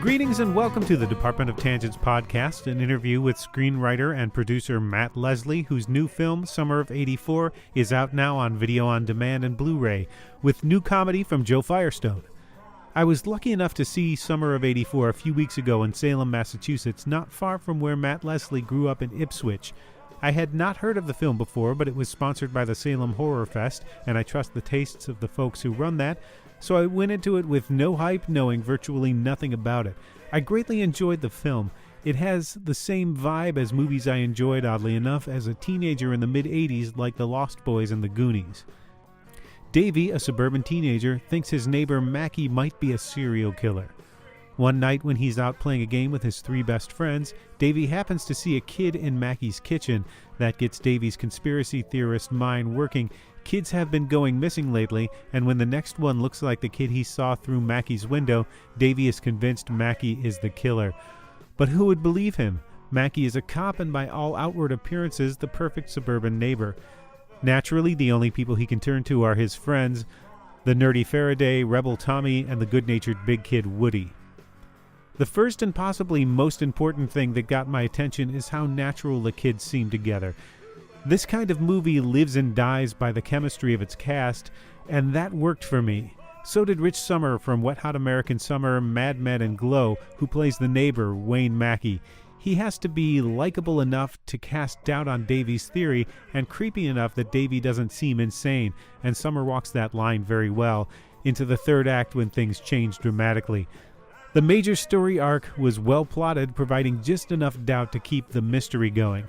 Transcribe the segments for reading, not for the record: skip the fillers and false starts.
Greetings and welcome to the Department of Tangents podcast, an interview with screenwriter and producer Matt Leslie, whose new film, Summer of '84, is out now on video on demand and Blu-ray, with new comedy from Joe Firestone. I was lucky enough to see Summer of '84 a few weeks ago in Salem, Massachusetts, not far from where Matt Leslie grew up in Ipswich. I had not heard of the film before, but it was sponsored by the Salem Horror Fest, and I trust the tastes of the folks who run that, so I went into it with no hype, knowing virtually nothing about it. I greatly enjoyed the film. It has the same vibe as movies I enjoyed, oddly enough, as a teenager in the mid-'80s, like The Lost Boys and The Goonies. Davey, a suburban teenager, thinks his neighbor Mackey might be a serial killer. One night when he's out playing a game with his three best friends, Davey happens to see a kid in Mackey's kitchen. That gets Davey's conspiracy theorist mind working. Kids have been going missing lately, and when the next one looks like the kid he saw through Mackey's window, Davey is convinced Mackey is the killer. But who would believe him? Mackey is a cop and by all outward appearances the perfect suburban neighbor. Naturally, the only people he can turn to are his friends, the nerdy Farraday, rebel Tommy, and the good-natured big kid Woody. The first and possibly most important thing that got my attention is how natural the kids seem together. This kind of movie lives and dies by the chemistry of its cast, and that worked for me. So did Rich Sommer from Wet Hot American Summer, Mad Men, and Glow, who plays the neighbor, Wayne Mackey. He has to be likable enough to cast doubt on Davey's theory, and creepy enough that Davey doesn't seem insane, and Sommer walks that line very well, into the third act when things change dramatically. The major story arc was well plotted, providing just enough doubt to keep the mystery going.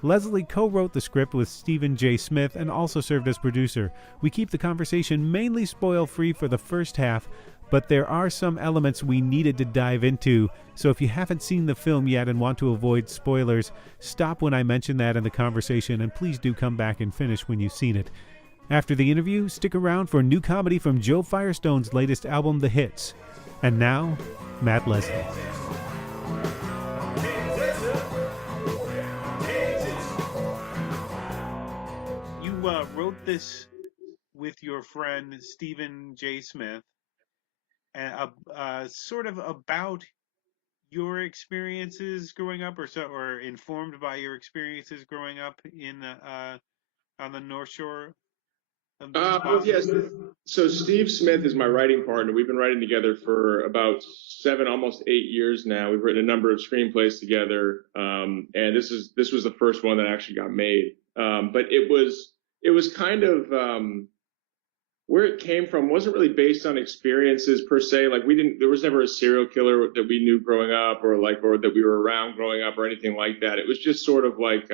Leslie co-wrote the script with Stephen J. Smith and also served as producer. We keep the conversation mainly spoil-free for the first half, but there are some elements we needed to dive into, so if you haven't seen the film yet and want to avoid spoilers, stop when I mention that in the conversation, and please do come back and finish when you've seen it. After the interview, stick around for new comedy from Joe Firestone's latest album, The Hits. And now, Matt Leslie. You wrote this with your friend Stephen J. Smith, and sort of about your experiences growing up, or informed by your experiences growing up in on the North Shore. Yes. So Steve Smith is my writing partner. We've been writing together for about 7, almost 8 years now. We've written a number of screenplays together, and this was the first one that actually got made. But it was kind of where it came from wasn't really based on experiences per se. Like there was never a serial killer that we knew growing up, or that we were around growing up, or anything like that. It was just sort of like,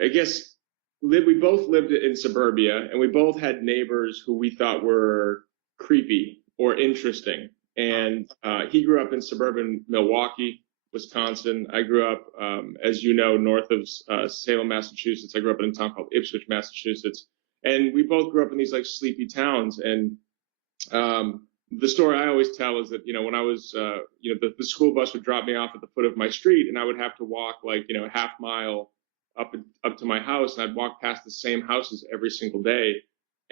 I guess. We both lived in suburbia, and we both had neighbors who we thought were creepy or interesting. And he grew up in suburban Milwaukee, Wisconsin. I grew up, as you know, north of Salem, Massachusetts. I grew up in a town called Ipswich, Massachusetts. And we both grew up in these like sleepy towns. And the story I always tell is that, when I was, the school bus would drop me off at the foot of my street, and I would have to walk like, a half mile up to my house, and I'd walk past the same houses every single day.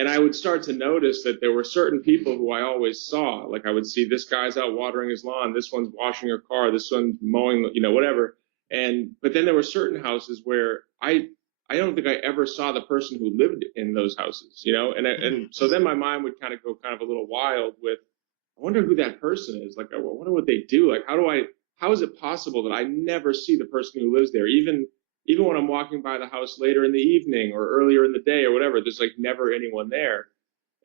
And I would start to notice that there were certain people who I always saw. Like I would see this guy's out watering his lawn, this one's washing her car, this one's mowing, whatever. But then there were certain houses where I don't think I ever saw the person who lived in those houses, and so then my mind would kind of go kind of a little wild with, I wonder who that person is. Like, I wonder what they do. Like, how is it possible that I never see the person who lives there? Even when I'm walking by the house later in the evening or earlier in the day or whatever, there's like never anyone there.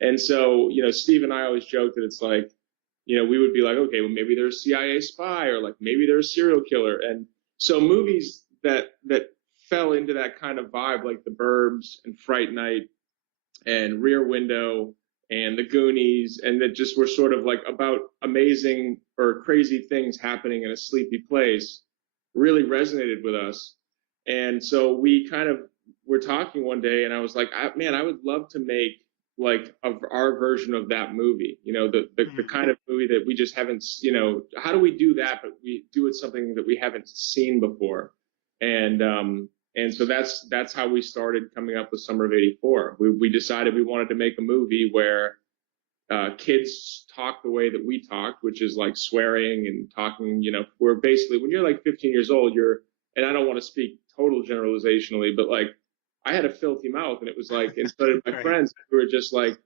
And so, Steve and I always joke that it's like, we would be like, okay, well, maybe they're a CIA spy, or like maybe they're a serial killer. And so movies that fell into that kind of vibe, like The Burbs and Fright Night and Rear Window and The Goonies, and that just were sort of like about amazing or crazy things happening in a sleepy place, really resonated with us. And so we kind of were talking one day, and I was like, I would love to make like our version of that movie, the kind of movie that we just haven't, how do we do that, but we do it something that we haven't seen before. And so that's how we started coming up with Summer of '84. We decided we wanted to make a movie where kids talk the way that we talked, which is like swearing and talking, we're basically, when you're like 15 years old, and I don't want to speak total generalizationally, but like I had a filthy mouth, and it was like, instead of my Right. friends, we were just like,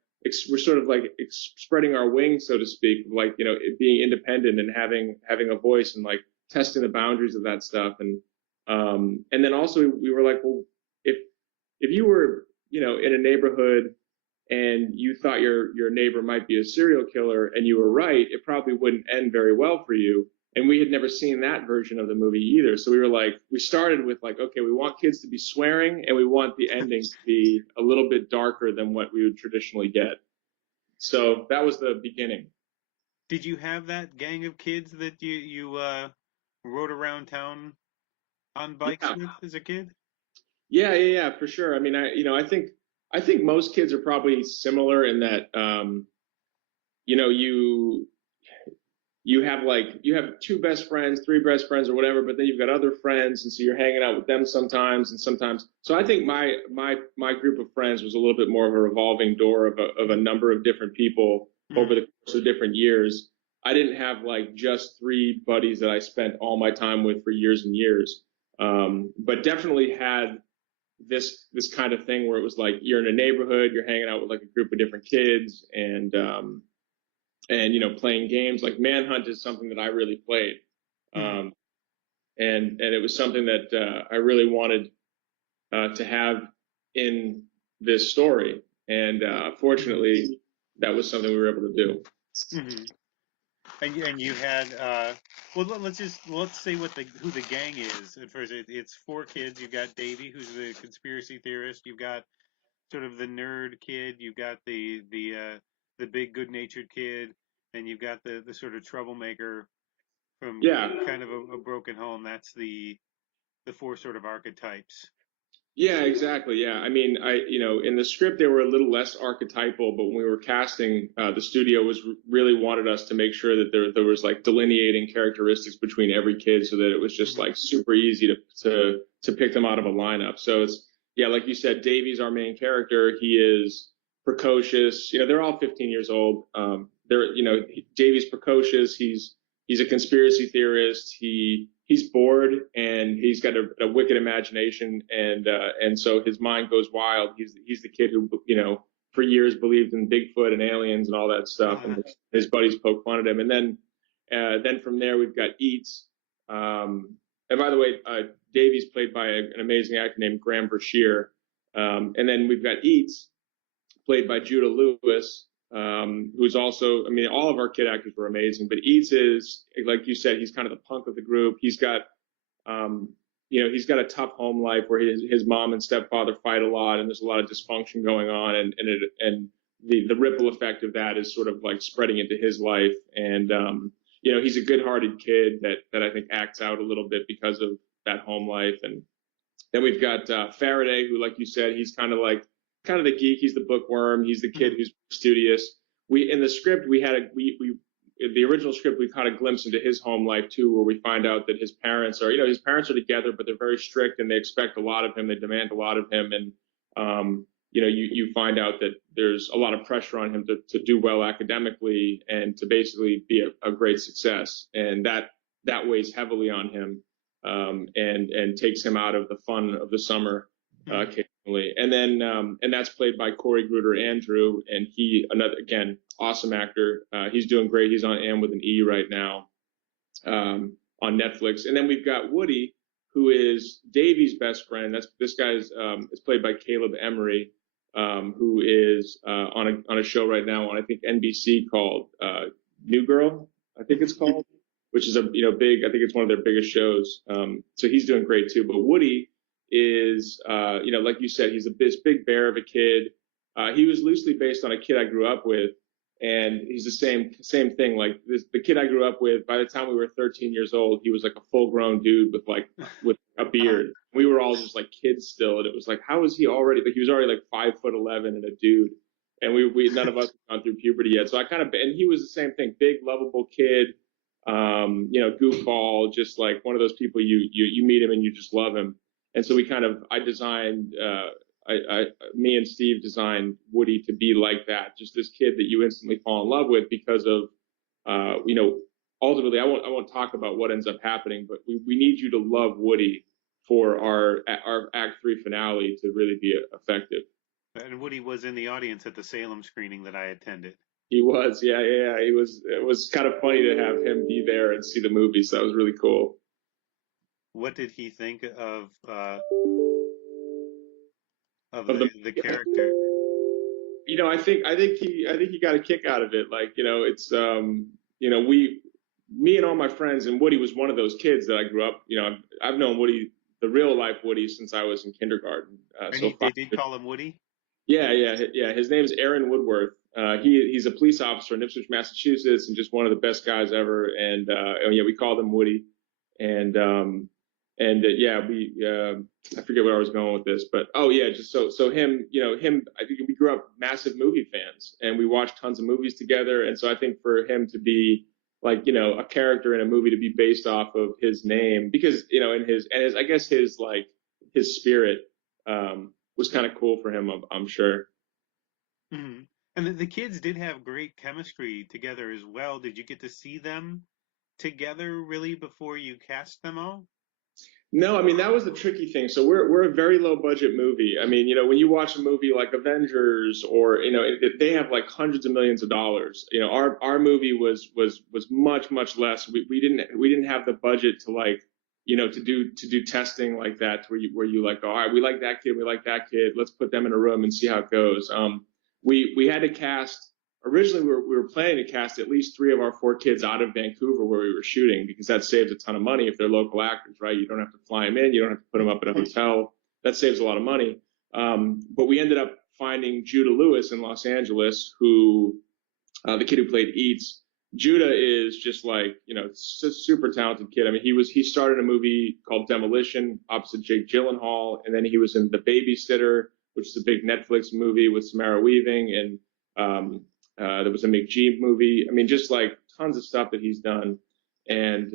we're sort of like spreading our wings, so to speak, like, being independent and having a voice and like testing the boundaries of that stuff. And then also we were like, well, if you were, in a neighborhood and you thought your neighbor might be a serial killer and you were right, it probably wouldn't end very well for you. And we had never seen that version of the movie either. So we were like, we started with like, okay, we want kids to be swearing and we want the ending to be a little bit darker than what we would traditionally get. So that was the beginning. Did you have that gang of kids that you rode around town on bikes Yeah. with as a kid? Yeah, for sure. I mean, I think most kids are probably similar in that, you have two best friends, three best friends or whatever, but then you've got other friends. And so you're hanging out with them sometimes and sometimes. So I think my group of friends was a little bit more of a revolving door of a number of different people over the course of different years. I didn't have like just three buddies that I spent all my time with for years and years. But definitely had this kind of thing where it was like, you're in a neighborhood, you're hanging out with like a group of different kids, and playing games. Like Manhunt is something that I really played, and it was something that I really wanted to have in this story, and fortunately that was something we were able to do. Mm-hmm. And you had well, let's say who the gang is at first. It's four kids. You've got Davey, who's the conspiracy theorist. You've got sort of the nerd kid. You've got the big good natured kid, and you've got the sort of troublemaker from Yeah. kind of a broken home. That's the four sort of archetypes. Yeah, exactly. Yeah. I mean, in the script, they were a little less archetypal, but when we were casting, the studio really wanted us to make sure that there was like delineating characteristics between every kid so that it was just like super easy to pick them out of a lineup. So it's, yeah, like you said, Davey's our main character. He is precocious. They're all 15 years old. Davey's precocious. He's a conspiracy theorist. He's bored and he's got a wicked imagination, and so his mind goes wild. He's the kid who for years believed in Bigfoot and aliens and all that stuff, and his buddies poke fun at him. And then from there we've got Eats. And by the way, Davey's played by an amazing actor named Graham Brashear. And then we've got Eats, played by Judah Lewis, who's also, I mean, all of our kid actors were amazing, but Eats is, like you said, he's kind of the punk of the group. He's got, he's got a tough home life where his mom and stepfather fight a lot, and there's a lot of dysfunction going on, and the ripple effect of that is sort of like spreading into his life. And, he's a good-hearted kid that I think acts out a little bit because of that home life. And then we've got Farraday, who, like you said, he's kind of the geek. He's the bookworm. He's the kid who's studious. In the script, the original script, we caught a glimpse into his home life too, where we find out that his parents are together, but they're very strict and they expect a lot of him. They demand a lot of him. And, you find out that there's a lot of pressure on him to do well academically and to basically be a great success. And that weighs heavily on him, and takes him out of the fun of the summer, occasionally. And then, and that's played by Corey Gruder Andrew, and again, awesome actor. He's doing great. He's on Am with an E right now, on Netflix. And then we've got Woody, who is Davey's best friend. This guy's is played by Caleb Emery, who is on a show right now on, I think, NBC called New Girl, I think it's called, which is big. I think it's one of their biggest shows. So he's doing great too. But Woody is, like you said, he's this big bear of a kid. He was loosely based on a kid I grew up with, and he's the same thing. Like the kid I grew up with, by the time we were 13 years old, he was like a full grown dude with a beard. We were all just like kids still, and it was like, how is he already? Like he was already like 5'11" and a dude, and we none of us had gone through puberty yet. So and he was the same thing, big lovable kid, goofball, just like one of those people you meet him and you just love him. And so I designed me and Steve designed Woody to be like that, just this kid that you instantly fall in love with because of, ultimately, I won't talk about what ends up happening, but we need you to love Woody for our Act 3 finale to really be effective. And Woody was in the audience at the Salem screening that I attended. He was, yeah. He was. It was kind of funny to have him be there and see the movie, so that was really cool. What did he think of the character? I think he got a kick out of it. Like, it's me and all my friends, and Woody was one of those kids that I grew up. I've known Woody, the real life Woody, since I was in kindergarten. They did call him Woody? Yeah. His name is Aaron Woodworth. He's a police officer in Ipswich, Massachusetts, and just one of the best guys ever. And we called him Woody. And I forget where I was going with this, but just so him, I think we grew up massive movie fans, and we watched tons of movies together. And so I think for him to be like, a character in a movie to be based off of his name, because I guess his spirit was kind of cool for him, I'm sure. Mm-hmm. And the kids did have great chemistry together as well. Did you get to see them together really before you cast them all? No, I mean, that was the tricky thing. So we're a very low budget movie. I mean, when you watch a movie like Avengers, or they have like hundreds of millions of dollars. Our movie was much less. We didn't have the budget to to do testing like that, where you like, all right, we like that kid, let's put them in a room and see how it goes. We had to cast. Originally, we were planning to cast at least 3 of our 4 kids out of Vancouver where we were shooting, because that saves a ton of money if they're local actors, right? You don't have to fly them in. You don't have to put them up at a hotel. That saves a lot of money. But we ended up finding Judah Lewis in Los Angeles, who the kid who played Eats. Judah is just like, super talented kid. I mean, he started a movie called Demolition opposite Jake Gyllenhaal, and then he was in The Babysitter, which is a big Netflix movie with Samara Weaving, and there was a McGee movie. I mean, just like tons of stuff that he's done. And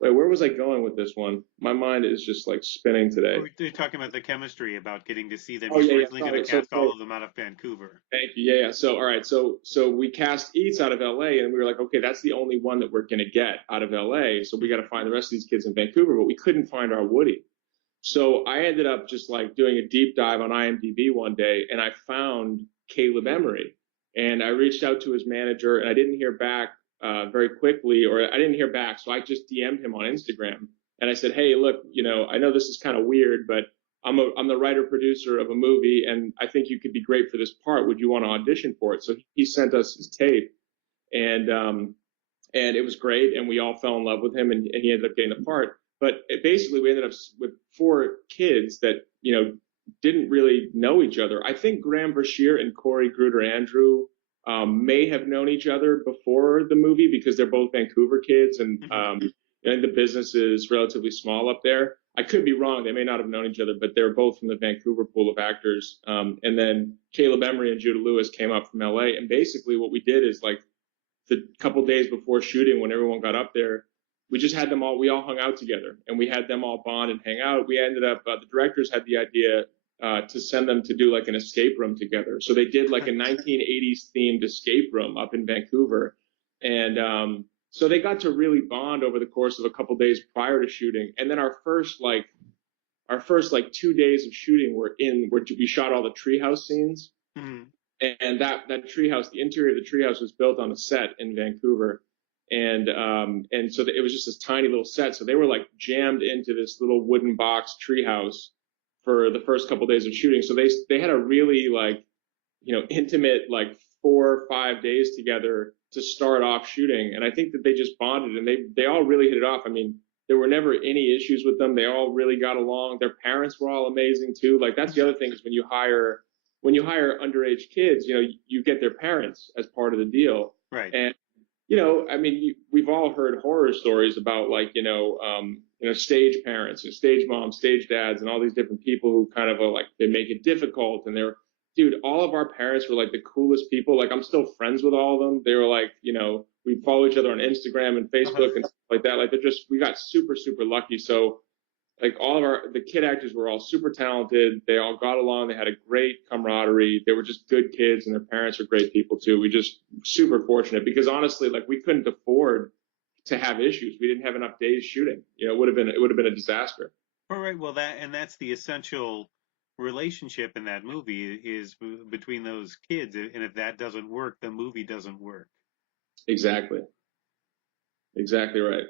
wait, where was I going with this one? My mind is just like spinning today. You're talking about the chemistry, about getting to see them. Oh, yeah, originally going to cast all of them out of Vancouver. Thank you. Yeah. So, all right. So we cast Eats out of LA, and we were like, okay, that's the only one that we're going to get out of LA. So we got to find the rest of these kids in Vancouver, but we couldn't find our Woody. So I ended up just like doing a deep dive on IMDb one day, and I found Caleb Emery. And I reached out to his manager, and I didn't hear back very quickly, or I didn't hear back. So I just DM'd him on Instagram, and I said, hey, look, I know this is kind of weird, but I'm the writer producer of a movie, and I think you could be great for this part. Would you want to audition for it? So he sent us his tape, and it was great, and we all fell in love with him, and he ended up getting the part. But basically, we ended up with 4 kids that didn't really know each other. I think Graham Brashear and Corey Gruder Andrew may have known each other before the movie, because they're both Vancouver kids, and the business is relatively small up there. I could be wrong. They may not have known each other, but they're both from the Vancouver pool of actors. And then Caleb Emery and Judah Lewis came up from LA. And basically what we did is, like, the couple days before shooting, when everyone got up there, we just had them all, we all hung out together, and we had them all bond and hang out. We ended up, the directors had the idea to send them to do like an escape room together. So they did like a 1980s themed escape room up in Vancouver. And so they got to really bond over the course of a couple days prior to shooting. And then our first 2 days of shooting where we shot all the treehouse scenes. Mm-hmm. And that treehouse, the interior of the treehouse was built on a set in Vancouver. And so it was just this tiny little set. So they were like jammed into this little wooden box treehouse for the first couple days of shooting. So they had a really intimate 4 or 5 days together to start off shooting. And I think that they just bonded, and they all really hit it off. I mean, there were never any issues with them. They all really got along. Their parents were all amazing too. Like, that's the other thing, is when you hire underage kids, you get their parents as part of the deal. Right. And I mean, we've all heard horror stories about stage parents and stage moms, stage dads, and all these different people who kind of they make it difficult. And dude, all of our parents were like the coolest people. Like, I'm still friends with all of them. They were like, we follow each other on Instagram and Facebook and stuff like that. Like, we got super, super lucky. So like all of the kid actors were all super talented. They all got along. They had a great camaraderie. They were just good kids, and their parents are great people too. We just super fortunate because honestly, like we couldn't afford to have issues. We didn't have enough days shooting. It would have been a disaster. All right. Well, that's the essential relationship in that movie is between those kids, and if that doesn't work, the movie doesn't work. Exactly. Exactly right.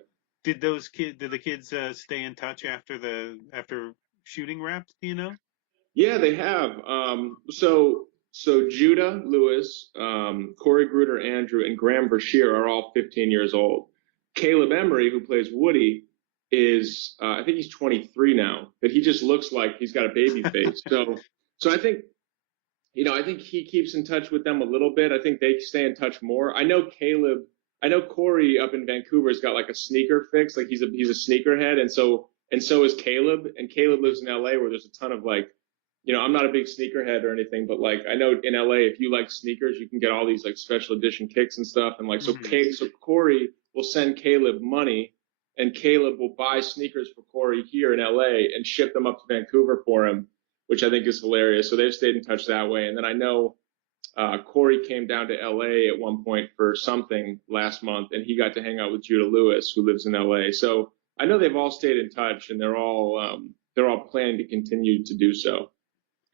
Did the kids stay in touch after shooting wrapped? Do you know? Yeah, they have. So Judah Lewis, Corey Gruder Andrew, and Graham Brashear are all 15 years old. Caleb Emery, who plays Woody, is I think he's 23 now, but he just looks like he's got a baby face. So I think I think he keeps in touch with them a little bit. I think they stay in touch more. I know Corey up in Vancouver's got like a sneaker fix, like he's a sneakerhead, and so is Caleb. And Caleb lives in LA where there's a ton of like, I'm not a big sneakerhead or anything, but like I know in LA if you like sneakers, you can get all these like special edition kicks and stuff. And like so Corey will send Caleb money, and Caleb will buy sneakers for Corey here in LA and ship them up to Vancouver for him, which I think is hilarious. So they've stayed in touch that way. And then I know Corey came down to LA at one point for something last month, and he got to hang out with Judah Lewis, who lives in LA. So I know they've all stayed in touch, and they're all planning to continue to do so.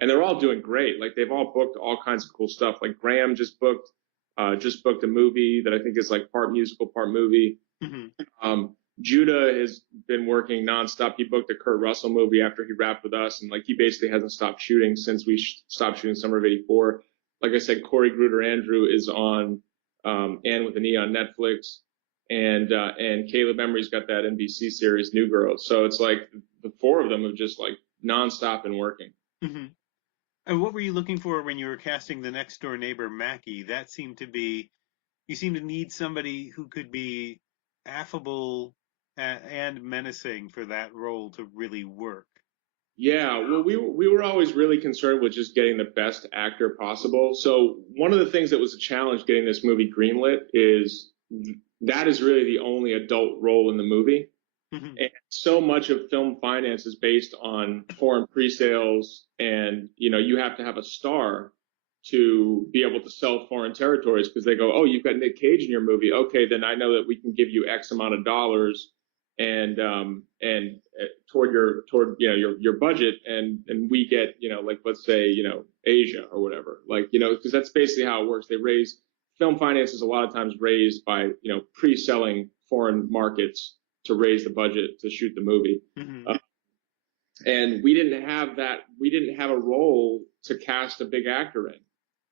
And they're all doing great. Like they've all booked all kinds of cool stuff. Like Graham just booked a movie that I think is like part musical, part movie. Mm-hmm. Judah has been working nonstop. He booked a Kurt Russell movie after he wrapped with us, and like he basically hasn't stopped shooting since we stopped shooting summer of '84. Like I said, Corey Gruder Andrew is on Anne with an E on Netflix, and Caleb Emery's got that NBC series New Girl. So it's like the four of them have just like nonstop and working. Mm-hmm. And what were you looking for when you were casting the next door neighbor Mackey? That seemed to be you seem to need somebody who could be affable and menacing for that role to really work. Yeah, well, we were always really concerned with just getting the best actor possible. So one of the things that was a challenge getting this movie greenlit is that is really the only adult role in the movie. Mm-hmm. And so much of film finance is based on foreign pre-sales, and you have to have a star to be able to sell foreign territories because they go, oh, you've got Nick Cage in your movie. Okay, then I know that we can give you X amount of dollars and toward your budget, and we get like let's say Asia or whatever, like because that's basically how it works. They raise film finance is a lot of times raised by pre-selling foreign markets to raise the budget to shoot the movie. Mm-hmm. And we didn't have that. We didn't have a role to cast a big actor in.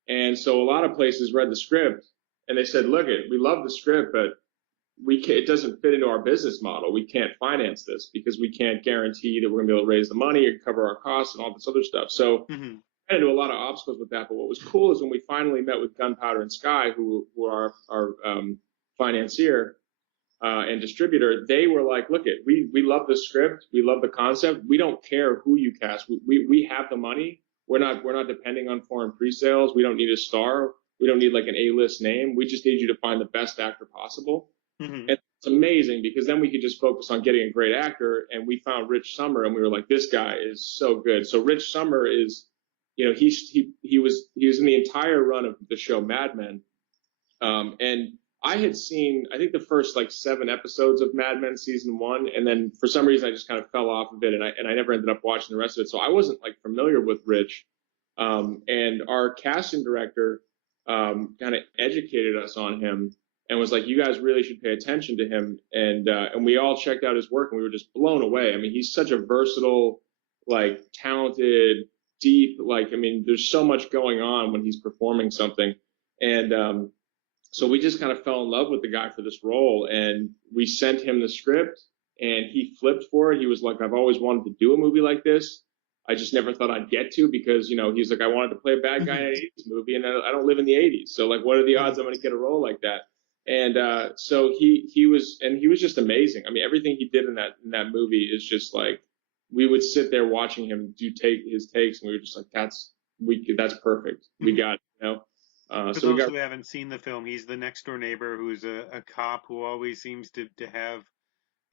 And so a lot of places read the script and they said, look, we love the script, but it doesn't fit into our business model. We can't finance this because we can't guarantee that we're going to be able to raise the money or cover our costs and all this other stuff. So mm-hmm. I had to do a lot of obstacles with that. But what was cool is when we finally met with Gunpowder and Sky, who are our financier, and distributor, they were like, look, we love the script. We love the concept. We don't care who you cast. We have the money. We're not depending on foreign pre-sales. We don't need a star. We don't need like an A-list name. We just need you to find the best actor possible. Mm-hmm. And it's amazing because then we could just focus on getting a great actor. And we found Rich Sommer, and we were like, this guy is so good. So Rich Sommer is, he was in the entire run of the show Mad Men, and I had seen, I think the first like 7 episodes of Mad Men season 1, and then for some reason I just kind of fell off of it, and I never ended up watching the rest of it. So I wasn't like familiar with Rich, and our casting director kind of educated us on him and was like, you guys really should pay attention to him. And we all checked out his work, and we were just blown away. I mean, he's such a versatile, like talented, deep, like, I mean, there's so much going on when he's performing something. And so we just kind of fell in love with the guy for this role, and we sent him the script, and he flipped for it. He was like, I've always wanted to do a movie like this. I just never thought I'd get to because, he's like, I wanted to play a bad guy in an 80s movie, and I don't live in the 80s. So like, what are the odds I'm going to get a role like that? And so he was just amazing. I mean, everything he did in that movie is just like, we would sit there watching him do his takes, and we were just like, that's perfect. We got it, For those who haven't seen the film, he's the next door neighbor who's a cop who always seems to have,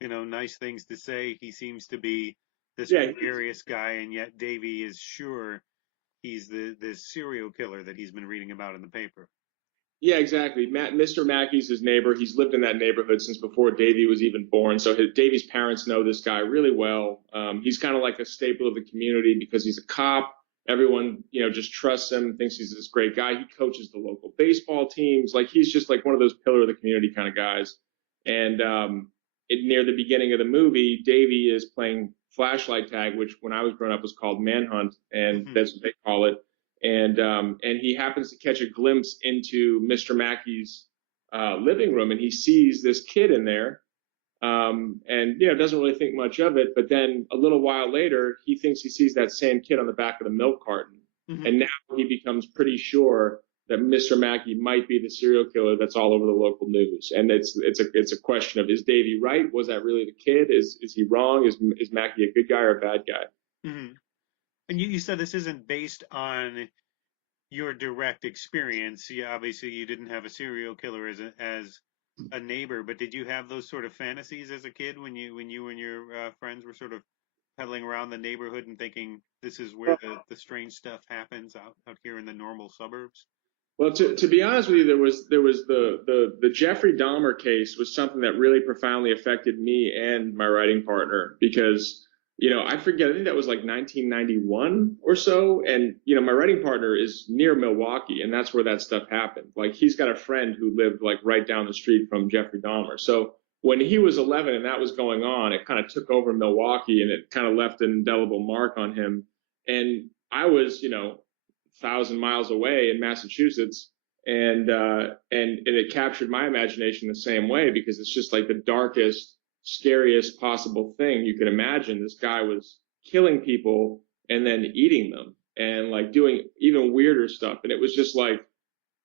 nice things to say. He seems to be this Yeah, gregarious guy, and yet Davey is sure he's this serial killer that he's been reading about in the paper. yeah, exactly. Mr. Mackey's his neighbor. He's lived in that neighborhood since before Davey was even born. So Davey's parents know this guy really well. He's kind of like a staple of the community because he's a cop. Everyone, just trusts him, thinks he's this great guy. He coaches the local baseball teams. Like he's just like one of those pillar of the community kind of guys. And near the beginning of the movie, Davey is playing flashlight tag, which when I was growing up was called manhunt, and that's what they call it. And he happens to catch a glimpse into Mr. Mackey's living room, and he sees this kid in there, and doesn't really think much of it. But then a little while later, he thinks he sees that same kid on the back of the milk carton, and now he becomes pretty sure that Mr. Mackey might be the serial killer that's all over the local news. And it's a question of, is Davey right? Was that really the kid? Is he wrong? Is Mackey a good guy or a bad guy? Mm-hmm. And you said this isn't based on your direct experience. Obviously you didn't have a serial killer as a neighbor, but did you have those sort of fantasies as a kid when you and your friends were sort of peddling around the neighborhood and thinking this is where the strange stuff happens out here in the normal suburbs? Well, to be honest with you, there was the Jeffrey Dahmer case was something that really profoundly affected me and my writing partner because I forget, I think that was like 1991 or so, and my writing partner is near Milwaukee, and that's where that stuff happened. Like he's got a friend who lived like right down the street from Jeffrey Dahmer. So when he was 11 and that was going on, it kind of took over Milwaukee and it kind of left an indelible mark on him. And I was 1,000 miles away in Massachusetts, and it captured my imagination the same way because it's just like the darkest, scariest possible thing you could imagine. This guy was killing people and then eating them and like doing even weirder stuff, and it was just like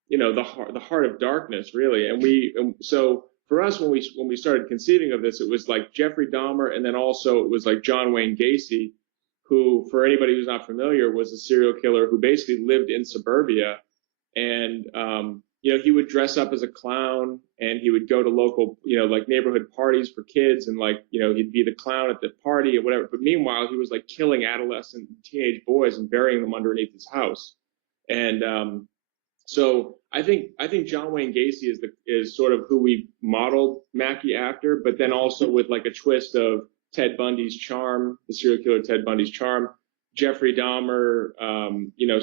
the heart of darkness, really. And so for us, when we started conceiving of this, it was like Jeffrey Dahmer, and then also it was like John Wayne Gacy, who, for anybody who's not familiar, was a serial killer who basically lived in suburbia. And, he would dress up as a clown and he would go to local, like neighborhood parties for kids. And like, he'd be the clown at the party or whatever. But meanwhile, he was like killing adolescent teenage boys and burying them underneath his house. And, so I think John Wayne Gacy is sort of who we modeled Mackey after, but then also with like a twist of Ted Bundy's charm, the serial killer Ted Bundy's charm, Jeffrey Dahmer,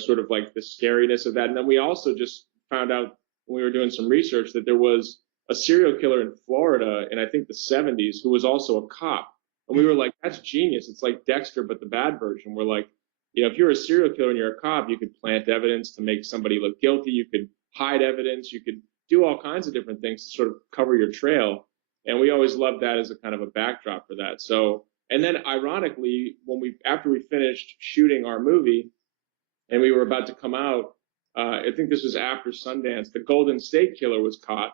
sort of like the scariness of that. And then we also just found out when we were doing some research that there was a serial killer in Florida in I think the 70s who was also a cop. And we were like, that's genius. It's like Dexter, but the bad version. We're like, if you're a serial killer and you're a cop, you could plant evidence to make somebody look guilty. You could hide evidence. You could do all kinds of different things to sort of cover your trail. And we always loved that as a kind of a backdrop for that. So, and then ironically, after we finished shooting our movie and we were about to come out, I think this was after Sundance, the Golden State Killer was caught.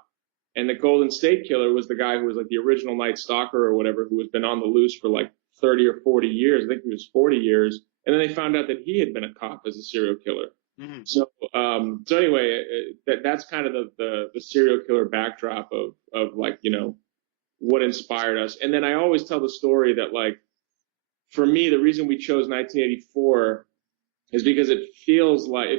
And the Golden State Killer was the guy who was like the original Night Stalker or whatever, who has been on the loose for like 30 or 40 years. I think he was 40 years. And then they found out that he had been a cop as a serial killer. Mm-hmm. So anyway, that's kind of the serial killer backdrop of like, what inspired us. And then I always tell the story that like, for me, the reason we chose 1984 is because it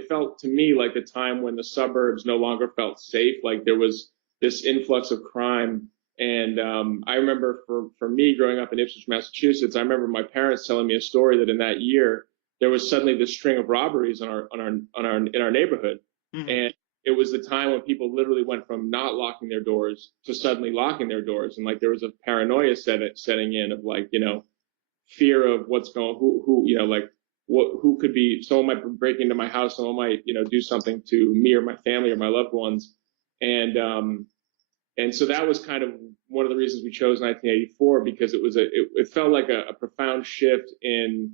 felt to me like the time when the suburbs no longer felt safe. Like there was this influx of crime. And I remember for me growing up in Ipswich, Massachusetts, I remember my parents telling me a story that in that year there was suddenly this string of robberies in our neighborhood, mm-hmm. And it was the time when people literally went from not locking their doors to suddenly locking their doors, and like there was a paranoia setting in of like fear of what's going who could be, someone might break into my house, someone might do something to me or my family or my loved ones, and so that was kind of one of the reasons we chose 1984, because it felt like a profound shift in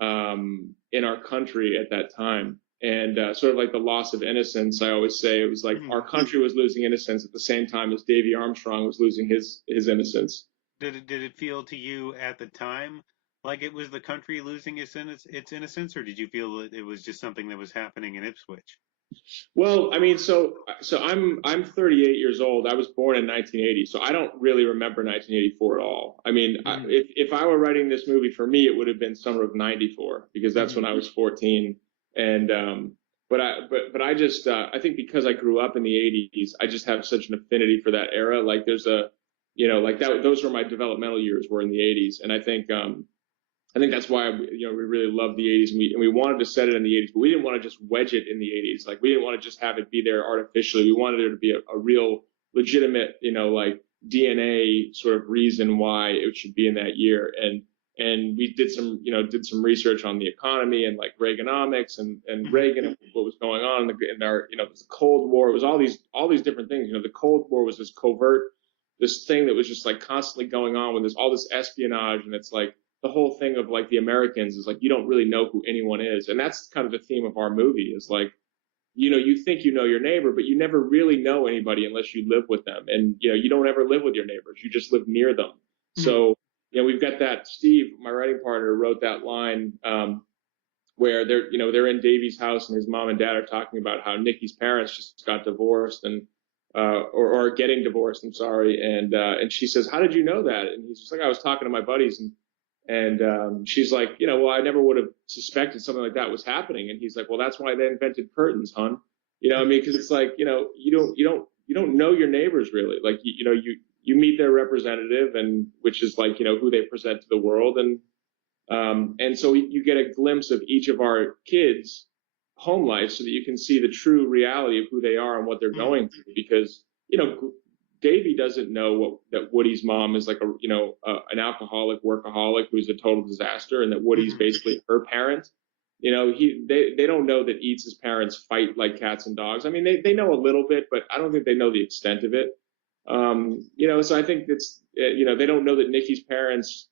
our country at that time, and sort of like the loss of innocence. I always say it was like our country was losing innocence at the same time as Davey Armstrong was losing his innocence. Did it feel to you at the time like it was the country losing its innocence, or did you feel that it was just something that was happening in Ipswich? Well, I mean, so I'm 38 years old. I was born in 1980, so I don't really remember 1984 at all. I mean, Mm-hmm. if I were writing this movie for me, it would have been summer of '94 because that's Mm-hmm. when I was 14. And but I just I think because I grew up in the '80s, I just have such an affinity for that era. Like there's a, like that. Those were my developmental years were in the '80s, and I think that's why we really love the '80s, and we wanted to set it in the '80s, but we didn't want to just wedge it in the '80s. Like we didn't want to just have it be there artificially. We wanted there to be a real, legitimate, like DNA sort of reason why it should be in that year. And we did some research on the economy and like Reaganomics and Mm-hmm. Reagan and what was going on in our it was the Cold War. It was all these different things. The Cold War was this covert, this thing that was just like constantly going on with all this espionage, and it's like the whole thing of like the Americans is like you don't really know who anyone is, and that's kind of the theme of our movie is like you think you know your neighbor, but you never really know anybody unless you live with them, and you don't ever live with your neighbors, you just live near them. Mm-hmm. So we've got that. Steve, my writing partner, wrote that line where they're in Davey's house and his mom and dad are talking about how Nikki's parents just got divorced and or getting divorced. I'm sorry, and she says, "How did you know that?" And he's just like, "I was talking to my buddies and she's like, well, I never would have suspected something like that was happening. And he's like, well, that's why they invented curtains, hon. What I mean? Because it's like, you don't know your neighbors really. Like, you meet their representative, and which is like, who they present to the world, and so you get a glimpse of each of our kids' home life, so that you can see the true reality of who they are and what they're going through. Because Davey doesn't know that Woody's mom is like an alcoholic workaholic who's a total disaster, and that Woody's basically her parent. They don't know that Eats' parents fight like cats and dogs. I mean, they know a little bit, but I don't think they know the extent of it. So I think it's they don't know that Nikki's parents,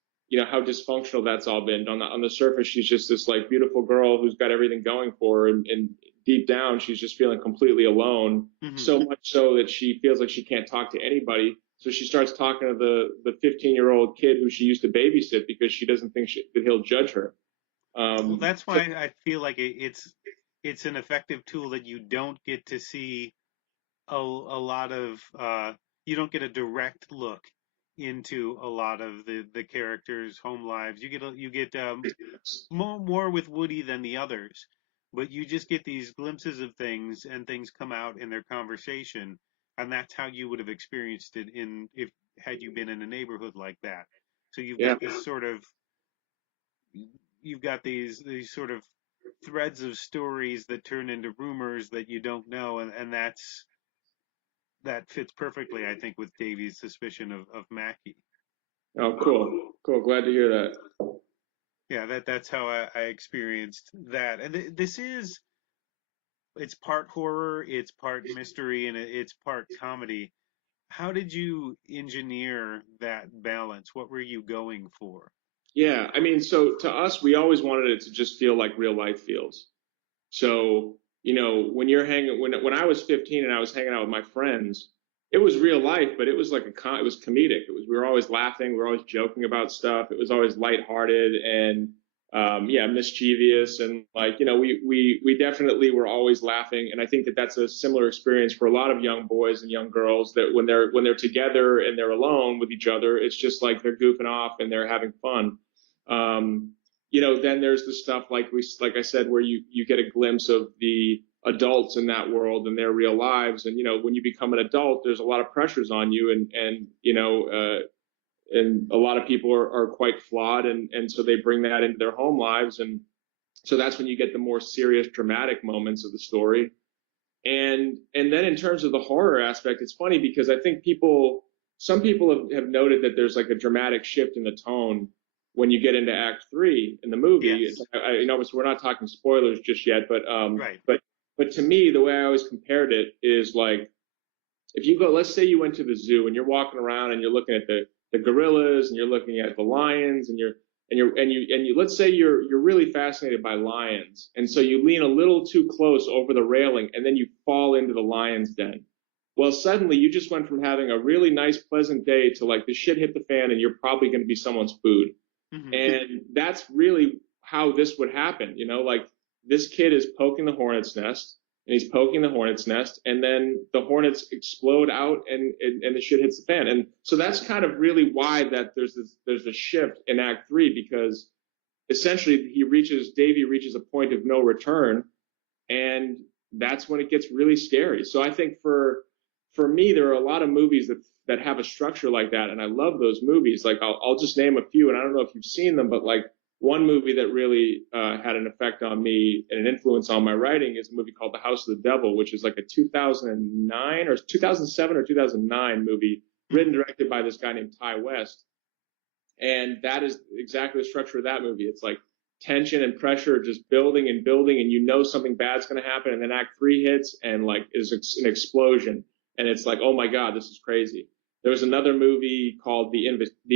how dysfunctional that's all been. On the surface, she's just this like beautiful girl who's got everything going for her, and deep down, she's just feeling completely alone. Mm-hmm. So much so that she feels like she can't talk to anybody. So she starts talking to the 15-year-old kid who she used to babysit because she doesn't think that he'll judge her. Well, that's why I feel like it's an effective tool that you don't get to see a lot of you don't get a direct look into a lot of the characters' home lives. You get more with Woody than the others, but you just get these glimpses of things, and things come out in their conversation, and that's how you would have experienced it if had you been in a neighborhood like that. So Yeah. you've got these sort of threads of stories that turn into rumors that you don't know, and that fits perfectly, I think, with Davey's suspicion of Mackey. Oh, cool. Glad to hear that. Yeah, that's how I experienced that. And it's part horror, it's part mystery, and it's part comedy. How did you engineer that balance? What were you going for? Yeah, I mean, so to us, we always wanted it to just feel like real life feels. So, when when I was 15 and I was hanging out with my friends, it was real life, but it was like it was comedic. We were always laughing. We were always joking about stuff. It was always lighthearted and, yeah, mischievous. And like, we definitely were always laughing. And I think that that's a similar experience for a lot of young boys and young girls, that when they're together and they're alone with each other, it's just like they're goofing off and they're having fun. Um, then there's the stuff like I said, where you get a glimpse of the adults in that world and their real lives. And, when you become an adult, there's a lot of pressures on you, and a lot of people are quite flawed. And so they bring that into their home lives. And so that's when you get the more serious, dramatic moments of the story. And then in terms of the horror aspect, it's funny because I think some people have noted that there's like a dramatic shift in the tone when you get into Act 3 in the movie. Yes. So we're not talking spoilers just yet, but Right. but to me, the way I always compared it is like, if you go, let's say you went to the zoo and you're walking around and you're looking at the gorillas and you're looking at the lions and let's say you're really fascinated by lions, and so you lean a little too close over the railing and then you fall into the lion's den. Well, suddenly you just went from having a really nice, pleasant day to like the shit hit the fan and you're probably going to be someone's food. Mm-hmm. And that's really how this would happen. Like this kid is poking the hornet's nest. and he's poking the hornet's nest, and then the hornets explode out, and the shit hits the fan. And so that's kind of really why that there's a shift in Act 3, because essentially Davey reaches a point of no return, and that's when it gets really scary. So I think for me, there are a lot of movies that have a structure like that, and I love those movies. Like I'll just name a few, and I don't know if you've seen them, but like one movie that really had an effect on me and an influence on my writing is a movie called The House of the Devil, which is like a 2009 or 2007 or 2009 movie, written and directed by this guy named Ty West. And that is exactly the structure of that movie. It's like tension and pressure just building and building, and you know something bad's going to happen, and then Act 3 hits, and like is an explosion, and it's like, oh my God, this is crazy. There was another movie called The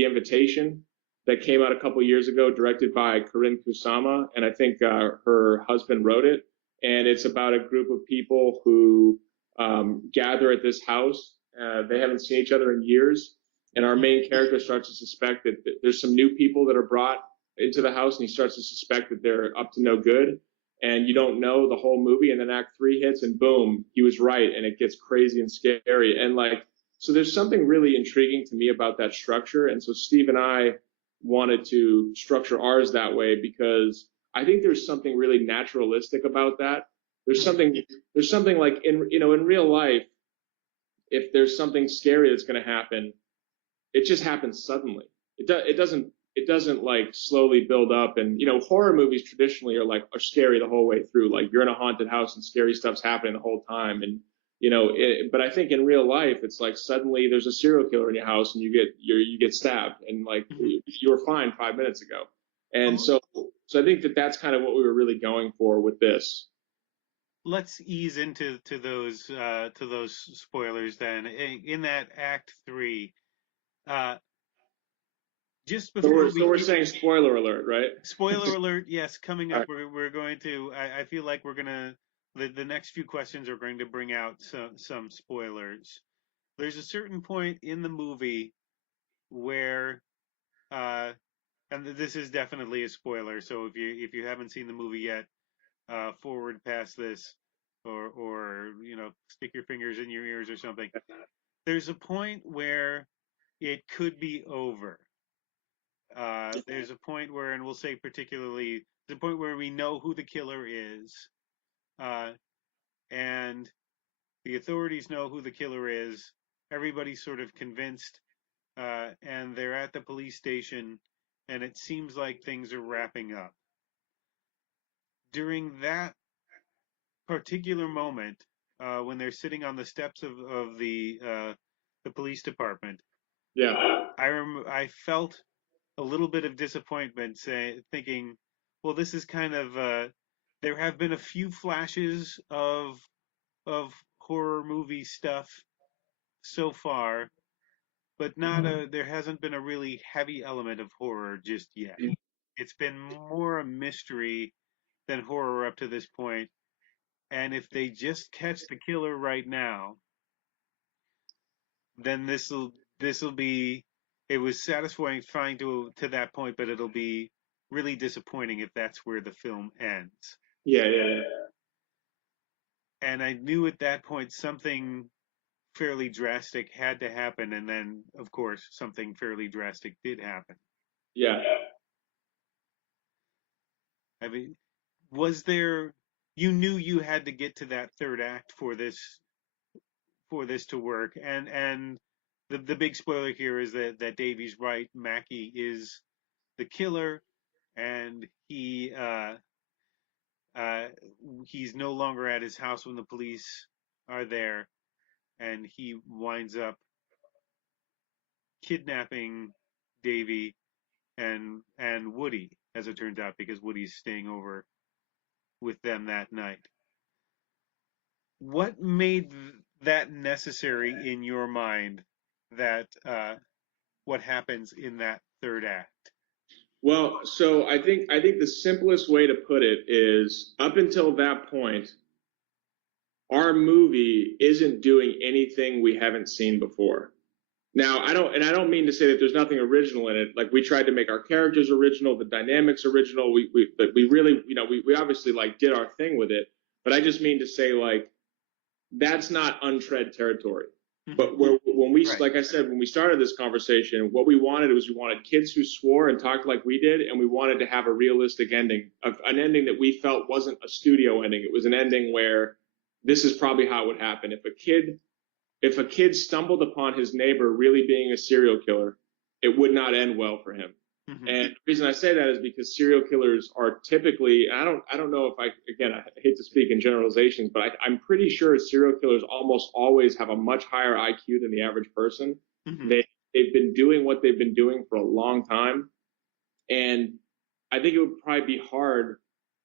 Invitation that came out a couple years ago, directed by Corinne Kusama, and I think her husband wrote it. And it's about a group of people who gather at this house. They haven't seen each other in years, and our main character starts to suspect that there's some new people that are brought into the house, and he starts to suspect that they're up to no good. And you don't know the whole movie, and then Act 3 hits, and boom, he was right, and it gets crazy and scary. And like, so there's something really intriguing to me about that structure. And so Steve and I wanted to structure ours that way, because I think there's something really naturalistic about that. There's something like in real life, if there's something scary that's going to happen, it just happens suddenly. It doesn't like slowly build up. And horror movies traditionally are scary the whole way through. Like you're in a haunted house and scary stuff's happening the whole time. And but I think in real life, it's like suddenly there's a serial killer in your house, and you get stabbed, and like you were fine 5 minutes ago. And so I think that's kind of what we were really going for with this. Let's ease into those spoilers then. In that Act 3, just before we're saying spoiler alert, right? Spoiler alert, yes. Coming up, right. we're going to. I feel like we're gonna. The next few questions are going to bring out some spoilers. There's a certain point in the movie where, and this is definitely a spoiler. So if you haven't seen the movie yet, forward past this, or stick your fingers in your ears or something. There's a point where it could be over. There's a point where, and we'll say particularly, the point where we know who the killer is, and the authorities know who the killer is. Everybody's sort of convinced, and they're at the police station, and it seems like things are wrapping up. During that particular moment, when they're sitting on the steps of the police department, yeah, I felt a little bit of disappointment, thinking, well, this is kind of there have been a few flashes of horror movie stuff so far, but there hasn't been a really heavy element of horror just yet. It's been more a mystery than horror up to this point. And if they just catch the killer right now, then this'll be. It was satisfying fine to that point, but it'll be really disappointing if that's where the film ends. Yeah. And I knew at that point something fairly drastic had to happen, and then of course something fairly drastic did happen. Yeah. I mean, was there? You knew you had to get to that third act for this to work, and the big spoiler here is that Davey's right. Mackey is the killer, and he's no longer at his house when the police are there, and he winds up kidnapping Davey and Woody, as it turns out, because Woody's staying over with them that night. What made that necessary in your mind? That what happens in that third act? Well, so I think the simplest way to put it is, up until that point, our movie isn't doing anything we haven't seen before. Now, I don't mean to say that there's nothing original in it. Like, we tried to make our characters original, the dynamics original. We really, we obviously like did our thing with it. But I just mean to say, like, that's not untread territory. Mm-hmm. But when we, Right. like I said, when we started this conversation, what we wanted was we wanted kids who swore and talked like we did, and we wanted to have a realistic ending, an ending that we felt wasn't a studio ending. It was an ending where this is probably how it would happen. If a kid stumbled upon his neighbor really being a serial killer, it would not end well for him. Mm-hmm. And the reason I say that is because serial killers are typically, I don't know if I hate to speak in generalizations, but I'm pretty sure serial killers almost always have a much higher IQ than the average person. Mm-hmm. They've been doing what they've been doing for a long time. And I think it would probably be hard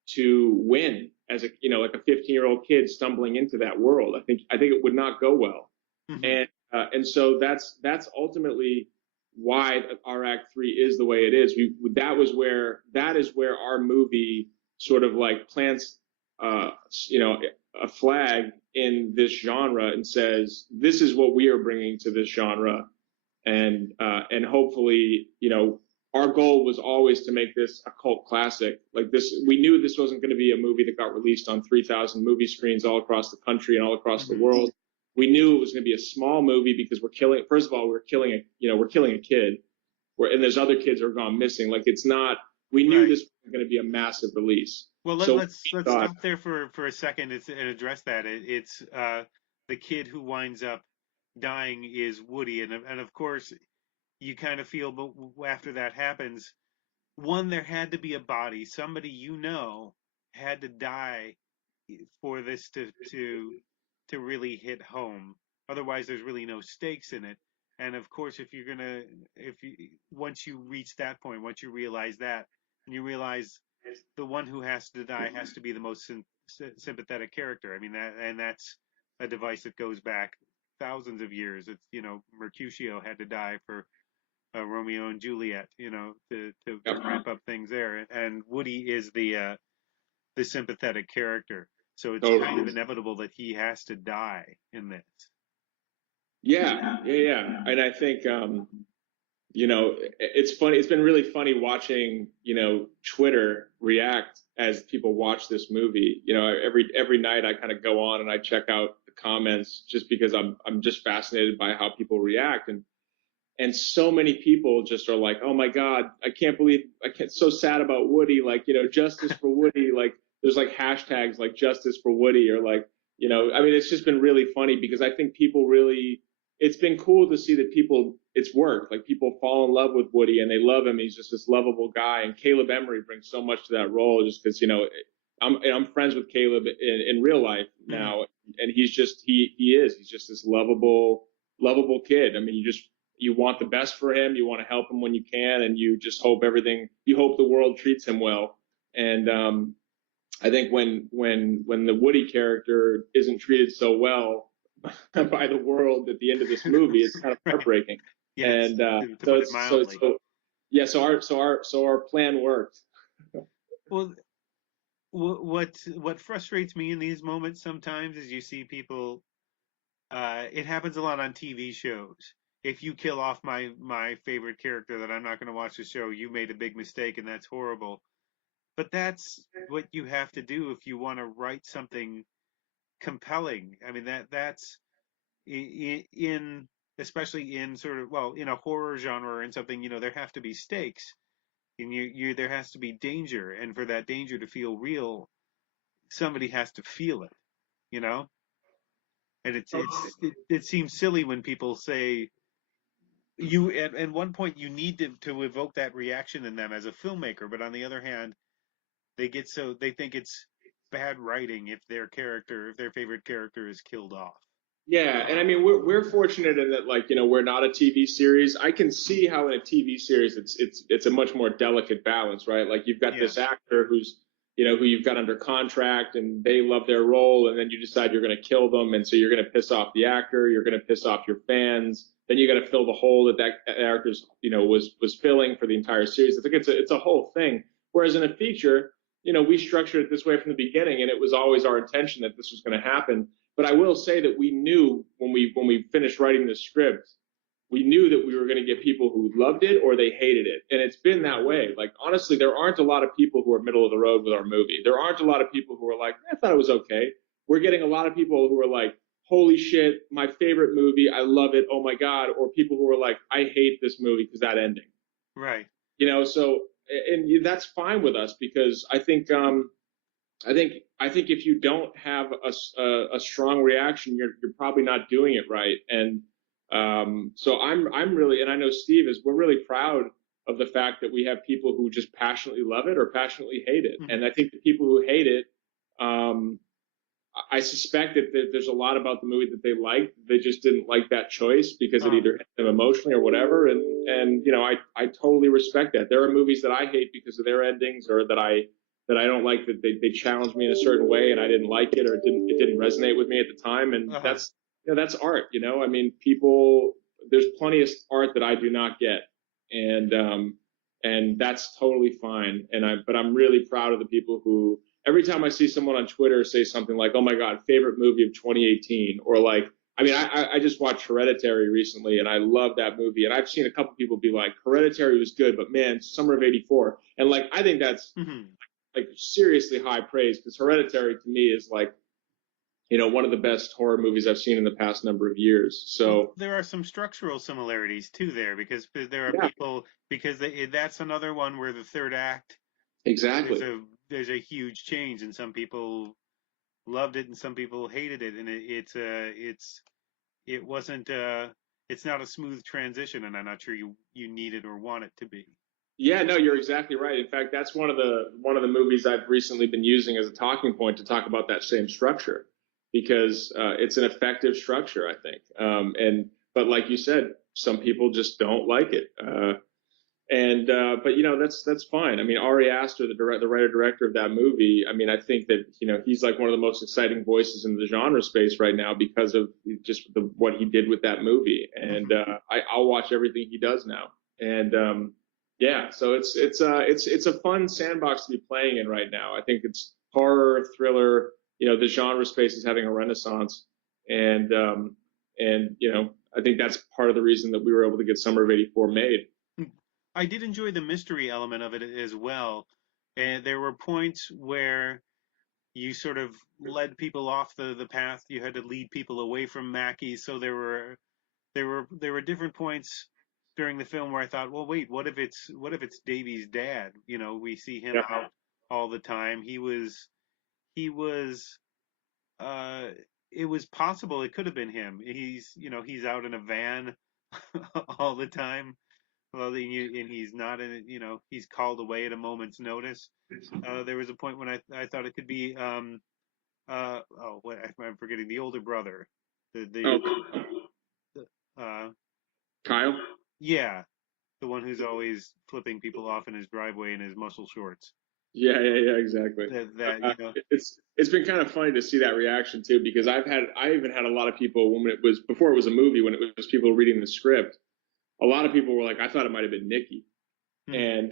to win as like a 15-year-old kid stumbling into that world. I think it would not go well. Mm-hmm. And so that's ultimately why our Act 3 is the way it is. That is where our movie sort of like plants a flag in this genre and says, this is what we are bringing to this genre. And hopefully, our goal was always to make this a cult classic. Like this, we knew this wasn't going to be a movie that got released on 3,000 movie screens all across the country and all across Mm-hmm. the world. We knew it was going to be a small movie because we're killing a kid, and there's other kids that are gone missing. Like it's not. We knew this was going to be a massive release. Well, let's stop there for a second and address that. It's the kid who winds up dying is Woody, and of course you kind of feel, but after that happens, one, there had to be a body, somebody had to die for this to really hit home. Otherwise, there's really no stakes in it. And of course, once you reach that point, once you realize that, and you realize the one who has to die has to be the most sympathetic character. I mean, that's a device that goes back thousands of years. It's, Mercutio had to die for Romeo and Juliet, to wrap up things there. And Woody is the sympathetic character. So it's kind of inevitable that he has to die in this. Yeah. And I think, it's funny. It's been really funny watching, Twitter react as people watch this movie. Every night I kind of go on and I check out the comments just because I'm just fascinated by how people react. And so many people just are like, oh my God, so sad about Woody. Like, justice for Woody. Like there's like hashtags like justice for Woody or like, I mean, it's just been really funny because I think it's been cool to see that it's worked. Like people fall in love with Woody and they love him. He's just this lovable guy. And Caleb Emery brings so much to that role just because, I'm friends with Caleb in real life now. And he's just this lovable kid. I mean, you want the best for him. You want to help him when you can. And you just hope you hope the world treats him well. And, I think when the Woody character isn't treated so well by the world at the end of this movie, it's kind of heartbreaking. Yes, And to put it mildly. So our plan worked. Well, what frustrates me in these moments sometimes is you see people. It happens a lot on TV shows. If you kill off my favorite character, that I'm not going to watch the show, you made a big mistake, and that's horrible. But that's what you have to do if you want to write something compelling. I mean, that's in especially in sort of, well, in a horror genre or in something, there have to be stakes, and there has to be danger, and for that danger to feel real, somebody has to feel it, and it seems silly when people say you at one point you need to evoke that reaction in them as a filmmaker, but on the other hand, they think it's bad writing if their favorite character is killed off. Yeah, and I mean we're fortunate in that, like, we're not a TV series. I can see how in a TV series it's a much more delicate balance, right? Like you've got this actor who's who you've got under contract and they love their role, and then you decide you're going to kill them, and so you're going to piss off the actor, you're going to piss off your fans, then you got to fill the hole that actor's was filling for the entire series. I think it's a whole thing. Whereas in a feature, we structured it this way from the beginning, and it was always our intention that this was going to happen. But I will say that we knew when we finished writing the script we knew that we were going to get people who loved it or they hated it. And it's been that way. Like, honestly, there aren't a lot of people who are middle of the road with our movie. There aren't a lot of people who are like, I thought it was okay. We're getting a lot of people who are like, holy shit, my favorite movie. I love it. Oh my God. Or people who are like, I hate this movie because that ending. Right. So, and that's fine with us because I think if you don't have a strong reaction, you're probably not doing it right. And so I'm really, and I know Steve is, we're really proud of the fact that we have people who just passionately love it or passionately hate it. Mm-hmm. And I think the people who hate it, I suspect that there's a lot about the movie that they liked. They just didn't like that choice because it either hit them emotionally or whatever. And I totally respect that. There are movies that I hate because of their endings, or that I don't like, that they challenged me in a certain way and I didn't like it, or it didn't resonate with me at the time. And that's art, I mean, there's plenty of art that I do not get. And that's totally fine. But I'm really proud of the people who, every time I see someone on Twitter say something like, oh my God, favorite movie of 2018, or like, I mean, I just watched Hereditary recently and I love that movie. And I've seen a couple people be like, Hereditary was good, but man, Summer of '84. And like, I think that's like seriously high praise, because Hereditary to me is like, one of the best horror movies I've seen in the past number of years. So there are some structural similarities too there, because there are people, because that's another one where the third act, exactly, there's a huge change, and some people loved it and some people hated it, and it's not a smooth transition, and I'm not sure you need it or want it to be. Yeah, no, you're exactly right. In fact, that's one of the movies I've recently been using as a talking point to talk about that same structure, because it's an effective structure, I think. But like you said, some people just don't like it. But that's fine. I mean, Ari Aster, the writer-director of that movie, I mean, I think that, he's like one of the most exciting voices in the genre space right now because of just what he did with that movie. And I'll watch everything he does now. And yeah, so it's a fun sandbox to be playing in right now. I think it's horror, thriller. The genre space is having a renaissance, and I think that's part of the reason that we were able to get Summer of '84 made. I did enjoy the mystery element of it as well, and there were points where you sort of led people off the path. You had to lead people away from Mackey, so there were different points during the film where I thought, well, wait, what if it's Davey's dad? We see him out all the time. It was possible it could have been him. He's out in a van all the time. Well, and he's not in it. He's called away at a moment's notice. There was a point when I thought it could be I'm forgetting the older brother. Kyle? Yeah, the one who's always flipping people off in his driveway in his muscle shorts. Yeah, exactly. It's been kind of funny to see that reaction too, because I even had a lot of people before it was a movie, when it was people reading the script. A lot of people were like, I thought it might have been Nikki. And,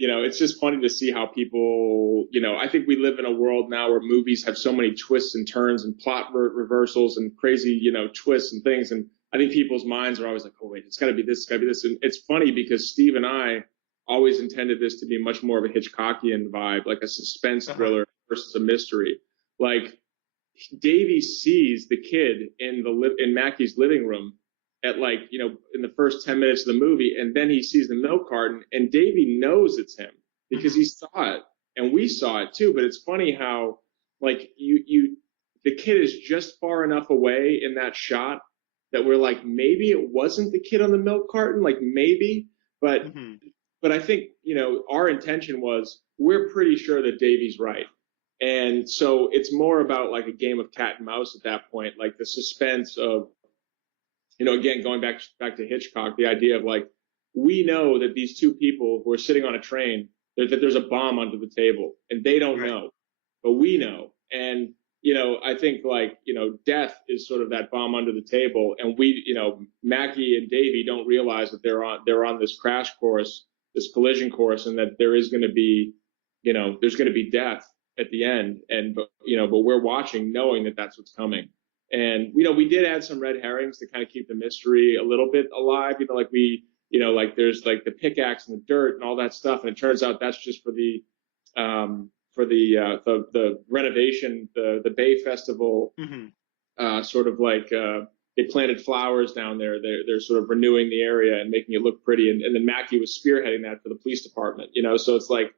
it's just funny to see how people, I think we live in a world now where movies have so many twists and turns and plot reversals and crazy, twists and things. And I think people's minds are always like, oh, wait, it's got to be this, it's got to be this. And it's funny because Steve and I always intended this to be much more of a Hitchcockian vibe, like a suspense thriller versus a mystery. Like, Davey sees the kid in Mackey's living room at in the first 10 minutes of the movie, and then he sees the milk carton, and Davey knows it's him because he saw it, and we saw it too. But it's funny how the kid is just far enough away in that shot that we're like, maybe it wasn't the kid on the milk carton, like maybe, but I think our intention was, we're pretty sure that Davey's right. And so it's more about like a game of cat and mouse at that point, like the suspense of, again, going back to Hitchcock, the idea of like, we know that these two people who are sitting on a train, that there's a bomb under the table, and they don't know, but we know. And, I think death is sort of that bomb under the table. And we, Mackey and Davey don't realize that they're on this crash course, this collision course, and that there is going to be, there's going to be death at the end. But we're watching knowing that that's what's coming. And, we did add some red herrings to kind of keep the mystery a little bit alive. Like there's like the pickaxe and the dirt and all that stuff. And it turns out that's just for the renovation, the Bay Festival, sort of like, they planted flowers down there. They're sort of renewing the area and making it look pretty. And then Mackey was spearheading that for the police department, so it's like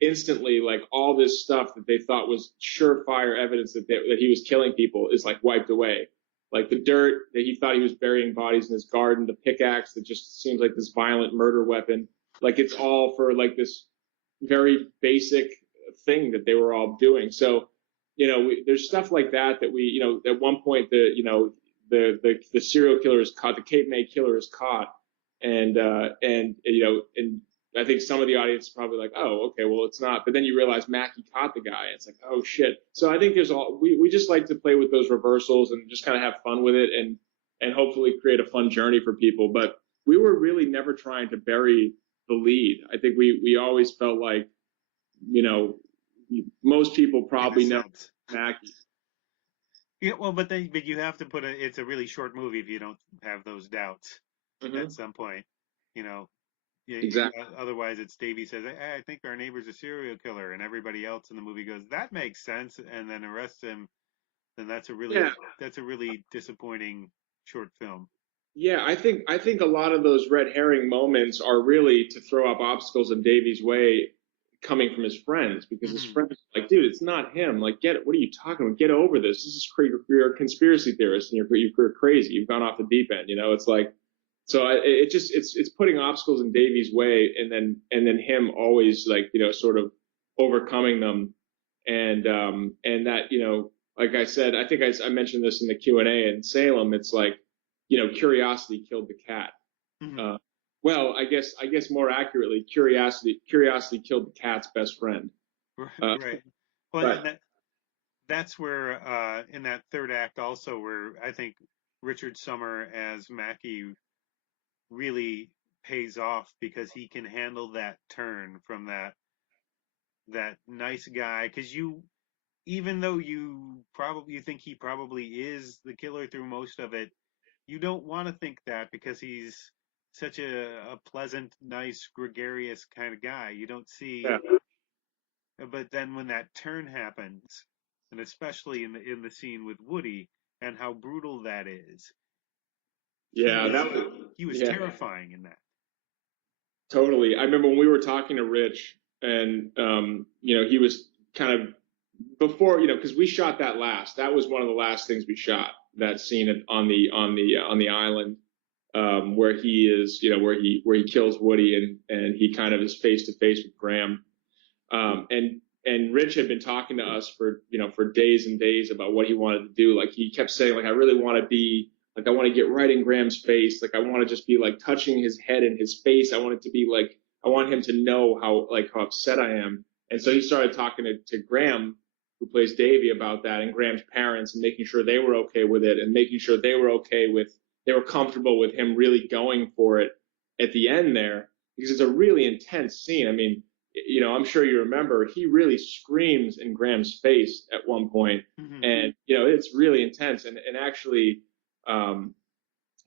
instantly, like all this stuff that they thought was surefire evidence that he was killing people is like wiped away. Like the dirt that he thought he was burying bodies in his garden, the pickaxe that just seems like this violent murder weapon. Like it's all for like this very basic thing that they were all doing. So, there's stuff like that we, at one point the serial killer is caught, the Cape May killer is caught, and I think some of the audience is probably like, oh, okay, well it's not, but then you realize Mackey caught the guy, and it's like, oh shit. So I think we just like to play with those reversals and just kind of have fun with it, and hopefully create a fun journey for people. But we were really never trying to bury the lead. I think we always felt like, most people probably know Mackey. Yeah, well, but you have to it's a really short movie if you don't have those doubts at some point, Yeah, exactly. Otherwise, it's Davey says, hey, I think our neighbor's a serial killer, and everybody else in the movie goes, that makes sense, and then arrests him. Then that's a really disappointing short film. Yeah, I think a lot of those red herring moments are really to throw up obstacles in Davey's way, coming from his friends, because his friends are like, dude, it's not him. Like, what are you talking about? Get over this. This is crazy. You're a conspiracy theorist, and you're crazy. You've gone off the deep end. It's like, so it's putting obstacles in Davey's way, and then him always like, sort of overcoming them, and that, like I said, I think I mentioned this in the Q&A in Salem. It's like, curiosity killed the cat. Well, I guess more accurately, curiosity killed the cat's best friend. Right. Well, that's where in that third act also, where I think Richard Sommer as Mackey really pays off, because he can handle that turn from that nice guy, because even though you think he probably is the killer through most of it, you don't want to think that, because he's such a pleasant, nice, gregarious kind of guy. You don't see. Yeah. But then when that turn happens, and especially in the scene with Woody and how brutal that is, he was terrifying in that. Totally. I remember when we were talking to Rich, and he was kind of before, because we shot that last. That was one of the last things we shot. That scene on the island, where he is, where he kills Woody, and he kind of is face to face with Graham. And Rich had been talking to us for days and days about what he wanted to do. Like he kept saying, like, I really want to be like, I want to get right in Graham's face. Like I want to just be like touching his head and his face. I want it to be like, I want him to know how upset I am. And so he started talking to Graham, who plays Davey, about that, and Graham's parents, and making sure they were okay with it, and making sure they were comfortable with him really going for it at the end there, because it's a really intense scene. I mean, I'm sure you remember, he really screams in Graham's face at one point, and it's really intense. And actually,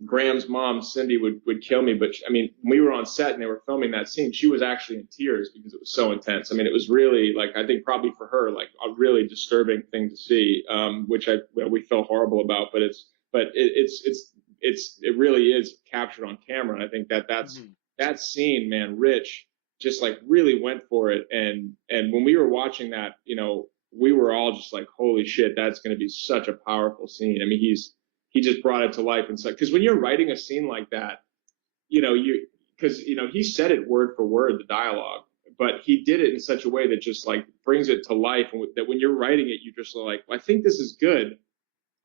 Graham's mom, Cindy, would kill me, but I mean, when we were on set and they were filming that scene, she was actually in tears because it was so intense. I mean, it was really, like, I think probably for her, like a really disturbing thing to see, which we felt horrible about, but it really is captured on camera. And I think that scene, man, Rich just like really went for it. And when we were watching that, we were all just like, holy shit, that's going to be such a powerful scene. I mean, he just brought it to life. And so, because when you're writing a scene like that, because he said it word for word, the dialogue, but he did it in such a way that just like brings it to life. And that when you're writing it, you just like, well, I think this is good.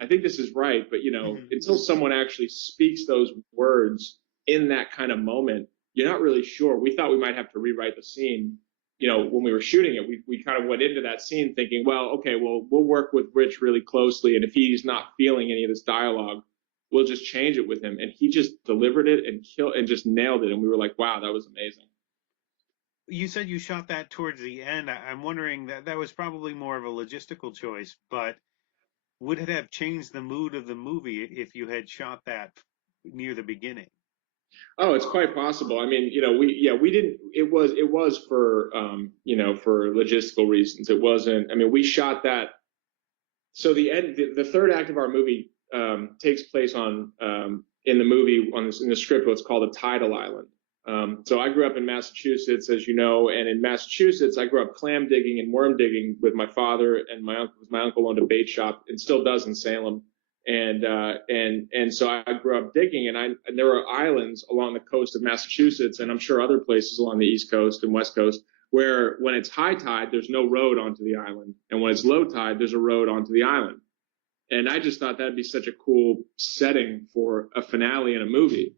I think this is right. But, until someone actually speaks those words in that kind of moment, you're not really sure. We thought we might have to rewrite the scene. When we were shooting it, we kind of went into that scene thinking, well, okay, we'll work with Rich really closely. And if he's not feeling any of this dialogue, we'll just change it with him. And he just delivered it and just nailed it. And we were like, wow, that was amazing. You said you shot that towards the end. I'm wondering that was probably more of a logistical choice, but would it have changed the mood of the movie if you had shot that near the beginning? Oh, it's quite possible. I mean, we didn't. It was for for logistical reasons. It wasn't. I mean, we shot that. So the third act of our movie takes place on in the movie on this in the script. What's called a tidal island. So I grew up in Massachusetts, as you know, and in Massachusetts, I grew up clam digging and worm digging with my father and my uncle. My uncle owned a bait shop and still does in Salem, and so I grew up digging, and there were islands along the coast of Massachusetts, and I'm sure other places along the East Coast and West Coast where when it's high tide, there's no road onto the island, and when it's low tide, there's a road onto the island. And I just thought that'd be such a cool setting for a finale in a movie.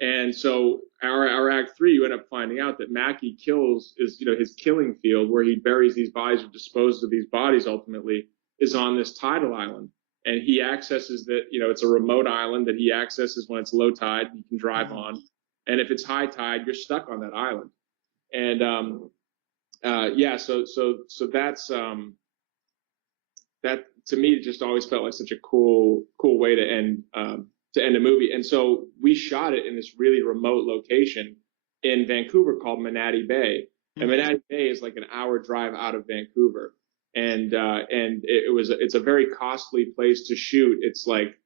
And so our act three, you end up finding out that Mackey his killing field where he buries these bodies or disposes of these bodies ultimately is on this tidal island. And he accesses that, it's a remote island that he accesses when it's low tide, you can drive on. And if it's high tide, you're stuck on that island. And, so that's, that to me, it just always felt like such a cool way to end a movie. And so we shot it in this really remote location in Vancouver called Manatee Bay. And Manatee Bay is like an hour drive out of Vancouver. And it's a very costly place to shoot. It's like,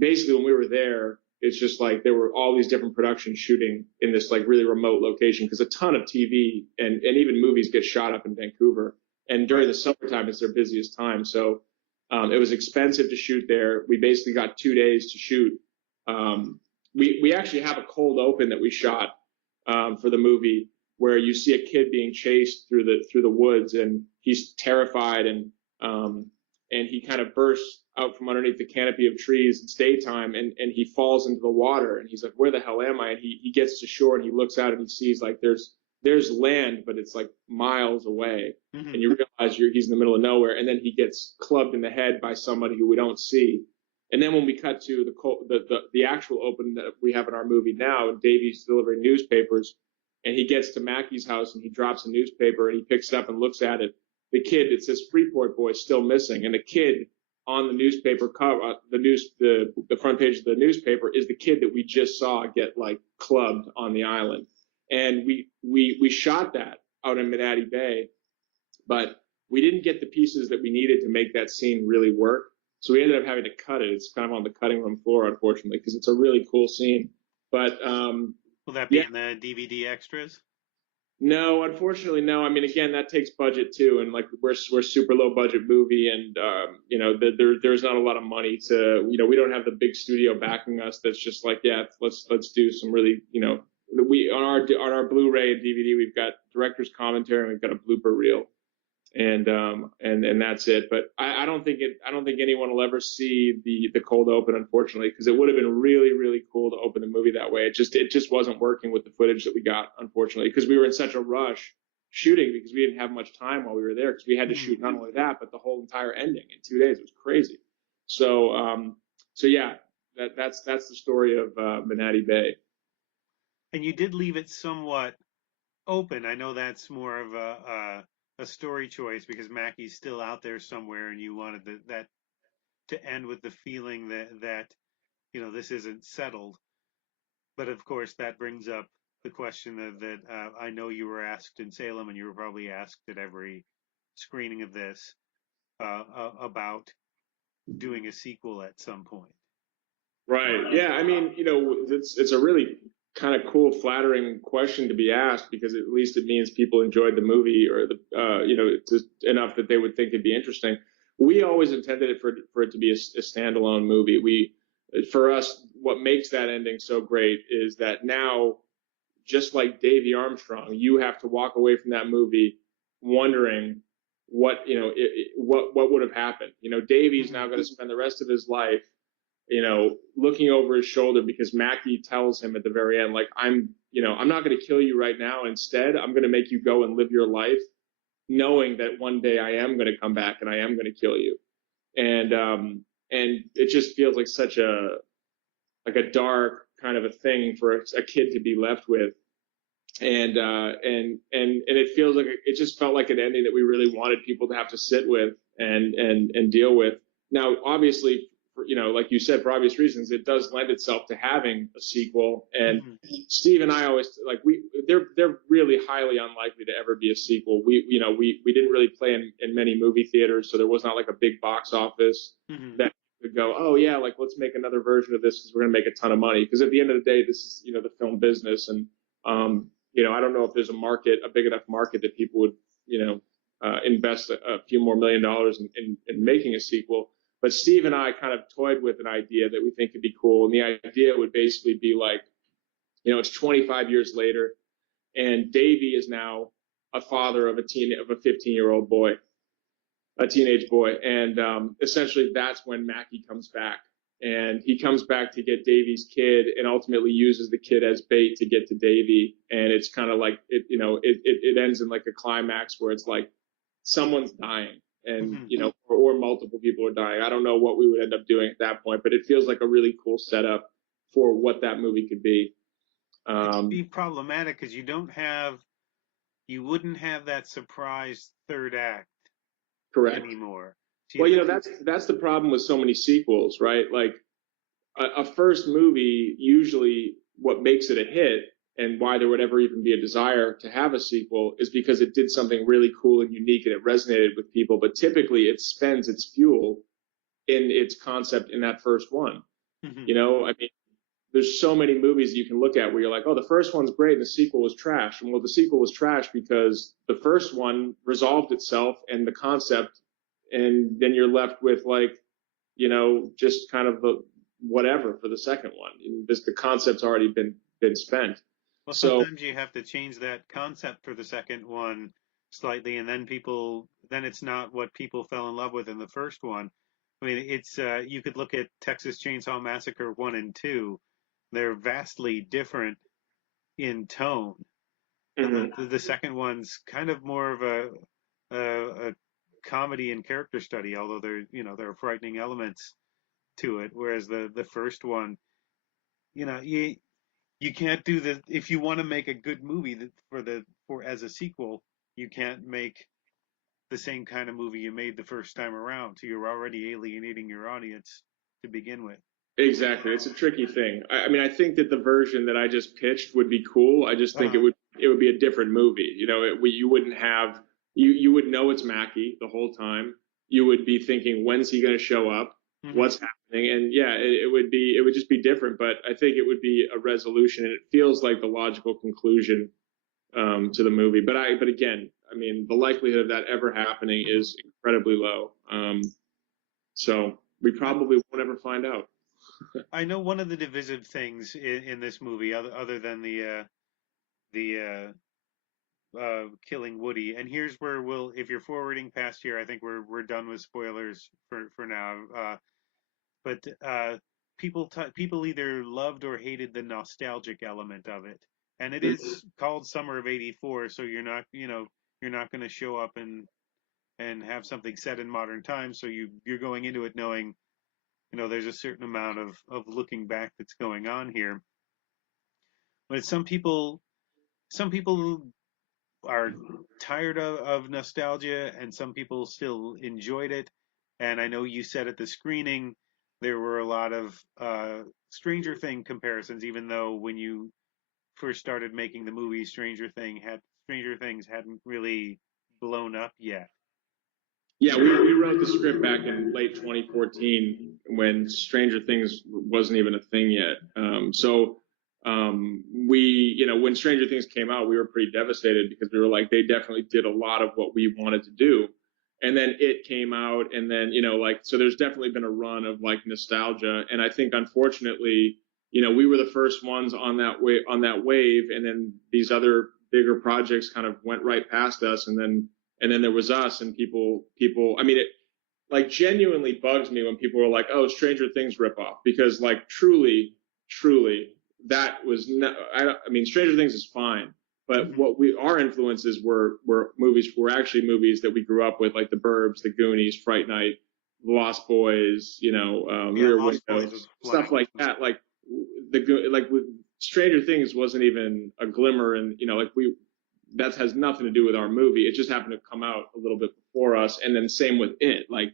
basically when we were there, it's just like there were all these different productions shooting in this like really remote location because a ton of TV and even movies get shot up in Vancouver. And during the summertime, it's their busiest time. So it was expensive to shoot there. We basically got 2 days to shoot. We actually have a cold open that we shot for the movie where you see a kid being chased through the woods and he's terrified and he kind of bursts out from underneath the canopy of trees. It's daytime and he falls into the water and he's like, where the hell am I? And he gets to shore and he looks out and he sees like there's land, but it's like miles away. And you realize he's in the middle of nowhere. And then he gets clubbed in the head by somebody who we don't see. And then when we cut to the actual open that we have in our movie now, Davey's delivering newspapers and he gets to Mackey's house and he drops a newspaper and he picks it up and looks at it. The kid, it says Freeport Boy still missing. And the kid on the newspaper cover, the front page of the newspaper is the kid that we just saw get like clubbed on the island. And we shot that out in Manatee Bay, but we didn't get the pieces that we needed to make that scene really work. So we ended up having to cut it. It's kind of on the cutting room floor, unfortunately, because it's a really cool scene. But will that be in the DVD extras? No, unfortunately, no. I mean, again, that takes budget too, and like we're super low budget movie, and there's not a lot of money to we don't have the big studio backing us. That's just like let's do some really we on our Blu-ray and DVD we've got director's commentary and we've got a blooper reel, and that's it. But I don't think anyone will ever see the cold open, unfortunately, because it would have been really really cool to open the movie that way. It just wasn't working with the footage that we got, unfortunately, because we were in such a rush shooting because we didn't have much time while we were there because we had to shoot not only that but the whole entire ending in 2 days. It was crazy. So yeah, that's the story of Manatee Bay. And you did leave it somewhat open. I know that's more of a story choice because Mackey's still out there somewhere, and you wanted that to end with the feeling that this isn't settled. But of course, that brings up the question that I know you were asked in Salem, and you were probably asked at every screening of this about doing a sequel at some point. Right. Yeah. I mean, it's a really kind of cool, flattering question to be asked because at least it means people enjoyed the movie or enough that they would think it'd be interesting. We always intended it for it to be a standalone movie. For us, what makes that ending so great is that now, just like Davey Armstrong, you have to walk away from that movie wondering what would have happened. Davey's now going to spend the rest of his life looking over his shoulder because Mackey tells him at the very end, like, I'm not going to kill you right now. Instead, I'm going to make you go and live your life knowing that one day I am going to come back and I am going to kill you. And it just feels like such a dark kind of a thing for a kid to be left with. and it feels like it just felt like an ending that we really wanted people to have to sit with and deal with. Now, obviously, like you said, for obvious reasons, it does lend itself to having a sequel. And Steve and I always they're really highly unlikely to ever be a sequel. We didn't really play in many movie theaters, so there was not like a big box office that could go, oh yeah, like let's make another version of this because we're going to make a ton of money. Because at the end of the day, this is the film business, and I don't know if there's a big enough market that people would invest a few more $1 million in making a sequel. But Steve and I kind of toyed with an idea that we think could be cool. And the idea would basically be like, it's 25 years later, and Davey is now a father of a 15-year-old boy, a teenage boy. And essentially that's when Mackey comes back. And he comes back to get Davey's kid and ultimately uses the kid as bait to get to Davey. And it's kind of like, it ends in like a climax where it's like someone's dying. And or multiple people are dying. I don't know what we would end up doing at that point, but it feels like a really cool setup for what that movie could be. It could be problematic because you wouldn't have that surprise third act correct anymore. Well, that's the problem with so many sequels, right? Like a first movie, usually what makes it a hit and why there would ever even be a desire to have a sequel is because it did something really cool and unique and it resonated with people. But typically it spends its fuel in its concept in that first one. I mean, there's so many movies that you can look at where you're like, oh, the first one's great and the sequel was trash. And well, the sequel was trash because the first one resolved itself and the concept, and then you're left with like, just kind of whatever for the second one. The concept's already been spent. Well, sometimes you have to change that concept for the second one slightly, and then it's not what people fell in love with in the first one. I mean, it's you could look at Texas Chainsaw Massacre 1 and 2. They're vastly different in tone. The second one's kind of more of a comedy and character study, although there are frightening elements to it. Whereas the first one, you can't do if you want to make a good movie as a sequel, you can't make the same kind of movie you made the first time around. So you're already alienating your audience to begin with. Exactly. It's a tricky thing. I mean, I think that the version that I just pitched would be cool. I just think it would be a different movie. You wouldn't have, you would know it's Mackey the whole time. You would be thinking, when's he going to show up? What's happening? And yeah, it would just be different, but I think it would be a resolution and it feels like the logical conclusion to the movie. But again, I mean, the likelihood of that ever happening is incredibly low. So we probably won't ever find out. I know one of the divisive things in this movie, other than the killing Woody, and here's where if you're forwarding past here, I think we're done with spoilers for now. But people either loved or hated the nostalgic element of it, and it is called Summer of '84, so you're not going to show up and have something set in modern times, so you're going into it knowing there's a certain amount of looking back that's going on here. But some people are tired of nostalgia, and some people still enjoyed it. And I know you said at the screening there were a lot of Stranger Things comparisons, even though when you first started making the movie, Stranger Things hadn't really blown up yet. Yeah, we wrote the script back in late 2014 when Stranger Things wasn't even a thing yet. When Stranger Things came out, we were pretty devastated because we were like, they definitely did a lot of what we wanted to do. And then it came out, and then, so there's definitely been a run of like nostalgia. And I think, unfortunately, we were the first ones on that wave, and then these other bigger projects kind of went right past us, and then there was us, and people. I mean, it like genuinely bugs me when people are like, "Oh, Stranger Things ripoff," because like truly, that was not. I mean, Stranger Things is fine, but our influences were actually movies that we grew up with, like The Burbs, The Goonies, Fright Night, The Lost Boys, Rear Window, stuff like that. Like Stranger Things wasn't even a glimmer, and like that has nothing to do with our movie. It just happened to come out a little bit before us, and then same with it. Like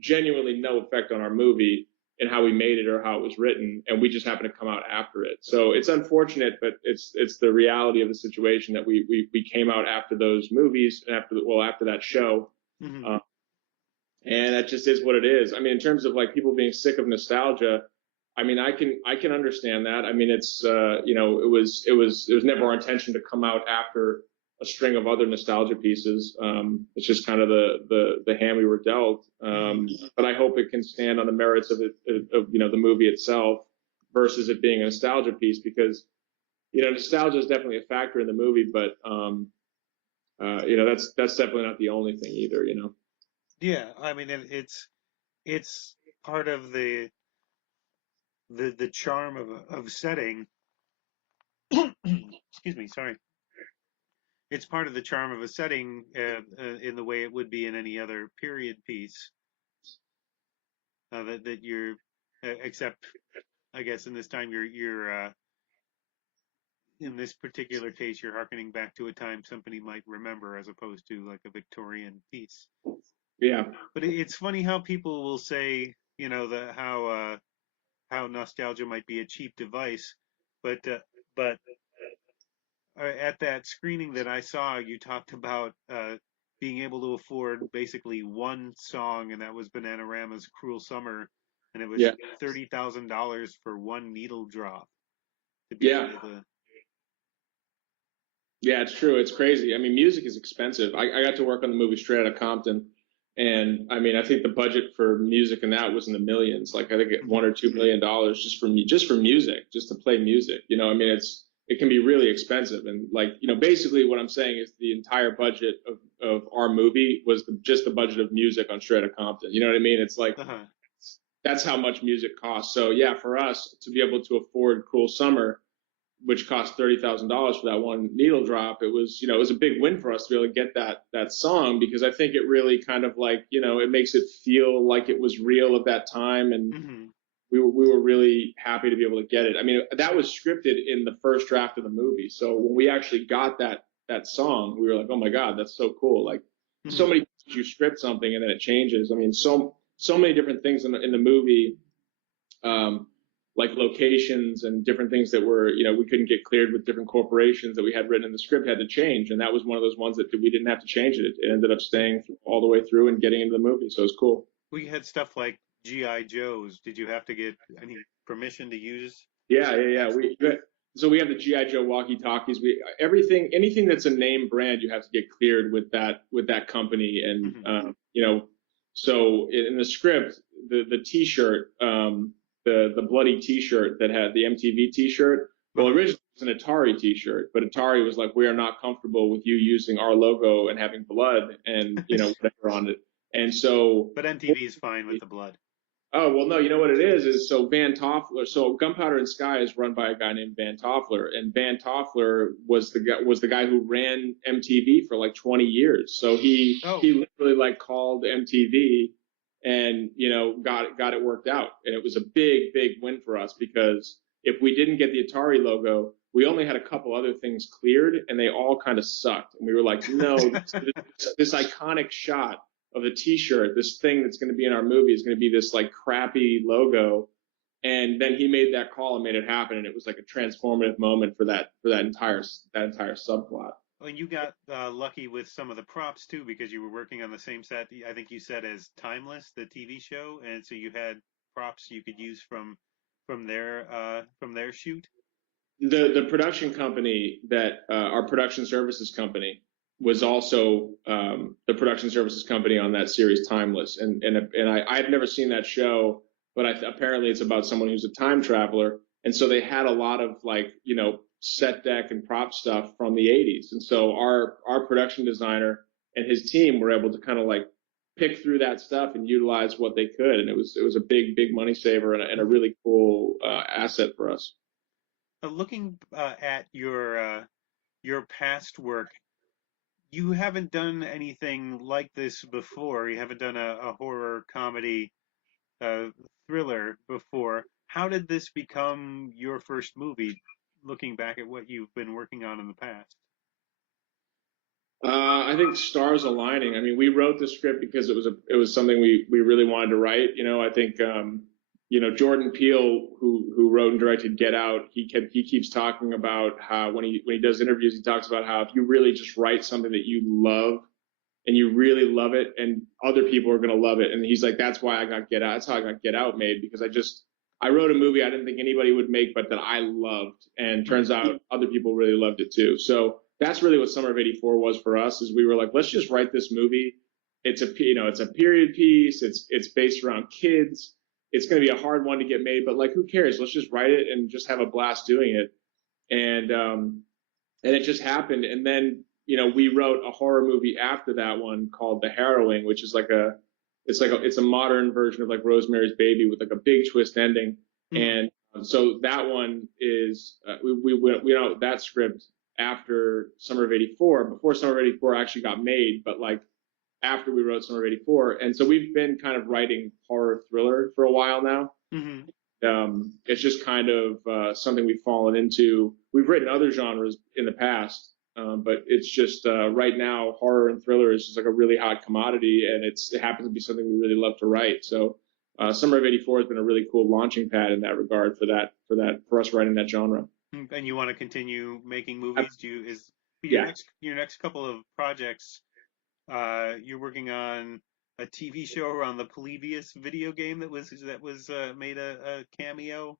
genuinely no effect on our movie and how we made it or how it was written, and we just happened to come out after it. So it's unfortunate, but it's the reality of the situation that we came out after those movies and after that show. Mm-hmm. And that just is what it is. I mean, in terms of like people being sick of nostalgia, I mean, I can understand that. I mean, it's it was never our intention to come out after a string of other nostalgia pieces. It's just kind of the hand we were dealt. But I hope it can stand on the merits of the movie itself versus it being a nostalgia piece, because nostalgia is definitely a factor in the movie, but that's definitely not the only thing either. Yeah, I mean, it's part of the charm of setting. Excuse me, sorry. It's part of the charm of a setting in the way it would be in any other period piece. That you're, except I guess in this time you're in this particular case you're harkening back to a time somebody might remember as opposed to like a Victorian piece. Yeah. But it's funny how people will say, how nostalgia might be a cheap device, but at that screening that I saw, you talked about being able to afford basically one song, and that was Bananarama's "Cruel Summer," and it was Yeah. $30,000 for one needle drop to be Yeah. able to. Yeah, it's true. It's crazy. I mean, music is expensive. I got to work on the movie Straight Outta Compton, and I mean, I think the budget for music and that was in the millions. Like I think $1 or $2 million just for music, just to play music. I mean, it can be really expensive. And like, basically what I'm saying is the entire budget of our movie was just the budget of music on Straight Outta Compton. You know what I mean? It's like that's how much music costs. So yeah, for us to be able to afford Cruel Summer, which cost $30,000 for that one needle drop, it was a big win for us to be able to get that song, because I think it really kind of like it makes it feel like it was real at that time, and we were really happy to be able to get it. I mean, that was scripted in the first draft of the movie, so when we actually got that song, we were like, oh my god, that's so cool. Like so many times you script something and then it changes. I mean, so many different things in the movie. Like locations and different things that were, we couldn't get cleared with different corporations that we had written in the script had to change. And that was one of those ones that we didn't have to change it. It ended up staying all the way through and getting into the movie. So it was cool. We had stuff like G.I. Joes. Did you have to get any permission to use? Yeah. So we have the G.I. Joe walkie-talkies. Anything that's a name brand, you have to get cleared with that company. And, so in the script, the T-shirt, the bloody T-shirt that had the MTV T-shirt. Well, originally it was an Atari T-shirt, but Atari was like, "We are not comfortable with you using our logo and having blood and whatever on it." And so, but MTV is fine with the blood. Oh well, no. You know what it is so Van Toffler. So Gunpowder and Sky is run by a guy named Van Toffler, and Van Toffler was the guy who ran MTV for like 20 years. So he literally like called MTV and got it worked out, and it was a big win for us, because if we didn't get the Atari logo, we only had a couple other things cleared and they all kind of sucked, and we were like, no, this iconic shot of the T-shirt, this thing that's going to be in our movie is going to be this like crappy logo. And then he made that call and made it happen, and it was like a transformative moment for that entire subplot. Well, and you got lucky with some of the props too, because you were working on the same set. I think you said as Timeless, the TV show, and so you had props you could use from their shoot. The production company that our production services company was also the production services company on that series Timeless, and I've never seen that show, but apparently it's about someone who's a time traveler, and so they had a lot of like set deck and prop stuff from the 80s, and so our production designer and his team were able to kind of like pick through that stuff and utilize what they could, and it was a big money saver and a really cool asset for us. Looking at your past work, you haven't done anything like this before. You haven't done a horror comedy thriller before. How did this become your first movie? looking back at what you've been working on in the past? I think stars aligning. I mean, we wrote the script because it was something we really wanted to write. You know, I think Jordan Peele, who wrote and directed Get Out, he keeps talking about how when he does interviews, he talks about how if you really just write something that you love and you really love it, and other people are going to love it. And he's like, that's why I got Get Out. That's how I got Get Out made, because I wrote a movie I didn't think anybody would make, but that I loved, and turns out other people really loved it too. So that's really what Summer of '84 was for us. Is we were like, let's just write this movie. It's a period piece. It's based around kids. It's going to be a hard one to get made, but like, who cares? Let's just write it and just have a blast doing it. And it just happened. And then, we wrote a horror movie after that one called The Harrowing, which is it's a modern version of like Rosemary's Baby with like a big twist ending. And so that one is, we wrote that script after Summer of '84, before Summer of '84 actually got made, but like after we wrote Summer of '84. And so we've been kind of writing horror thriller for a while now. It's just kind of something we've fallen into. We've written other genres in the past, but it's just right now horror and thriller is just like a really hot commodity, and it happens to be something we really love to write. So Summer of '84 has been a really cool launching pad in that regard for us writing that genre. And you want to continue making movies? Yeah. Your next couple of projects? You're working on a TV show around the Polybius video game that was made a cameo.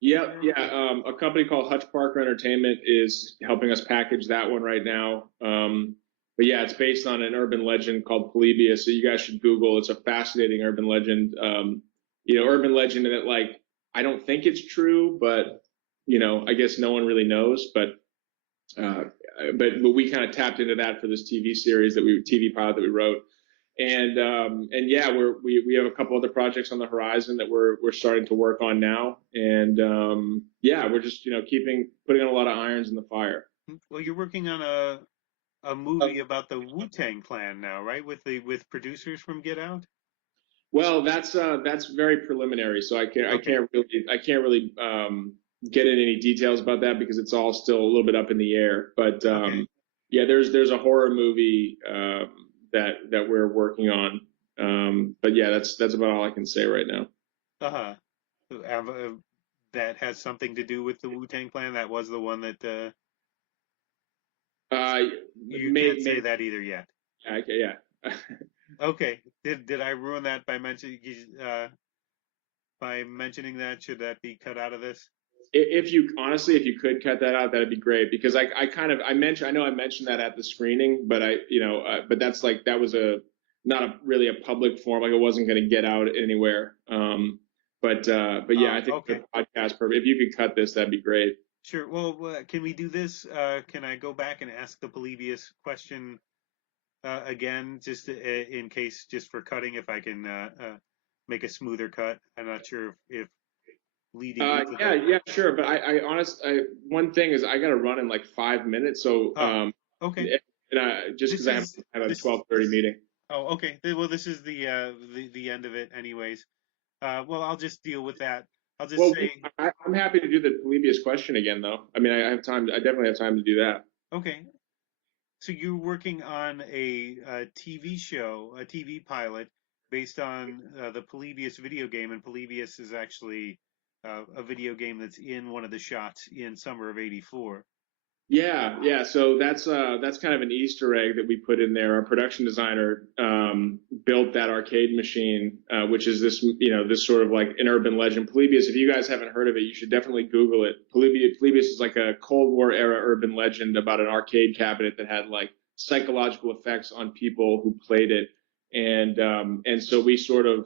Yep, yeah. A company called Hutch Parker Entertainment is helping us package that one right now. But yeah, it's based on an urban legend called Polybius. So you guys should Google. It's a fascinating urban legend. Urban legend that like I don't think it's true, but I guess no one really knows. But we kind of tapped into that for this TV pilot that we wrote. And yeah, we have a couple other projects on the horizon that we're starting to work on now. And yeah, we're just putting a lot of irons in the fire. Well, you're working on a movie about the Wu-Tang Clan now, right? With producers from Get Out. Well, that's very preliminary, so I can't really get into any details about that because it's all still a little bit up in the air. But yeah, there's a horror movie that we're working on. But yeah, that's about all I can say right now. That has something to do with the Wu-Tang Clan. That was the one that you can't say that either yet. Okay, yeah. Okay. Did I ruin that by mentioning that? Should that be cut out of this? If you could cut that out, that'd be great, because I know I mentioned that at the screening, but but that's like, that was not really a public forum. Like, it wasn't going to get out anywhere. But yeah, I think the podcast, if you could cut this, that'd be great. Sure. Well, can we do this? Can I go back and ask the Polybius question again, just in case, just for cutting, if I can make a smoother cut? I'm not sure if leading. Yeah, sure. But I honestly, one thing is I got to run in like 5 minutes. So okay. And just because I have a 12:30 meeting. Oh, okay. Well, this is the end of it, anyways. Well, I'll just deal with that. I'll just say I'm happy to do the Polybius question again, though. I mean, I have time. I definitely have time to do that. Okay. So you're working on a TV show, a TV pilot based on the Polybius video game, and Polybius is actually a video game that's in one of the shots in Summer of '84. Yeah. So that's kind of an Easter egg that we put in there. Our production designer built that arcade machine, which is this sort of like an urban legend. Polybius, if you guys haven't heard of it, you should definitely Google it. Polybius is like a Cold War era urban legend about an arcade cabinet that had like psychological effects on people who played it. And so we sort of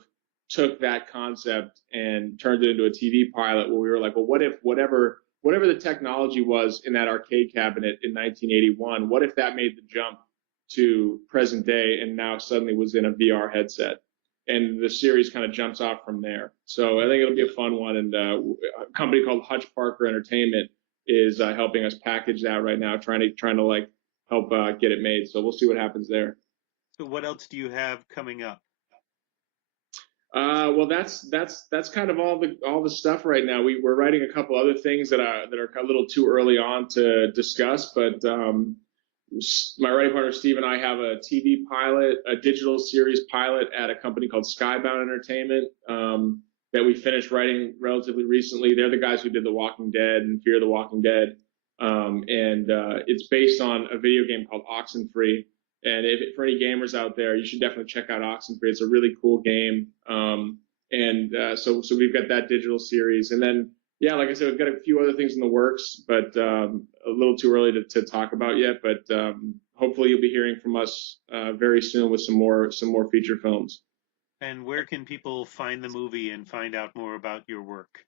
took that concept and turned it into a TV pilot where we were like, well, what if whatever the technology was in that arcade cabinet in 1981, what if that made the jump to present day and now suddenly was in a VR headset? And the series kind of jumps off from there. So I think it'll be a fun one. And a company called Hutch Parker Entertainment is helping us package that right now, trying to like help get it made. So we'll see what happens there. So what else do you have coming up? Well, that's kind of all the stuff right now. We're writing a couple other things that are a little too early on to discuss, but my writing partner Steve and I have a TV pilot, a digital series pilot at a company called Skybound Entertainment that we finished writing relatively recently. They're the guys who did The Walking Dead and Fear the Walking Dead, and it's based on a video game called Oxenfree. And for any gamers out there, you should definitely check out Oxenfree. It's a really cool game. So we've got that digital series, and then yeah, like I said, we've got a few other things in the works, but a little too early to talk about yet. But hopefully, you'll be hearing from us very soon with some more feature films. And where can people find the movie and find out more about your work?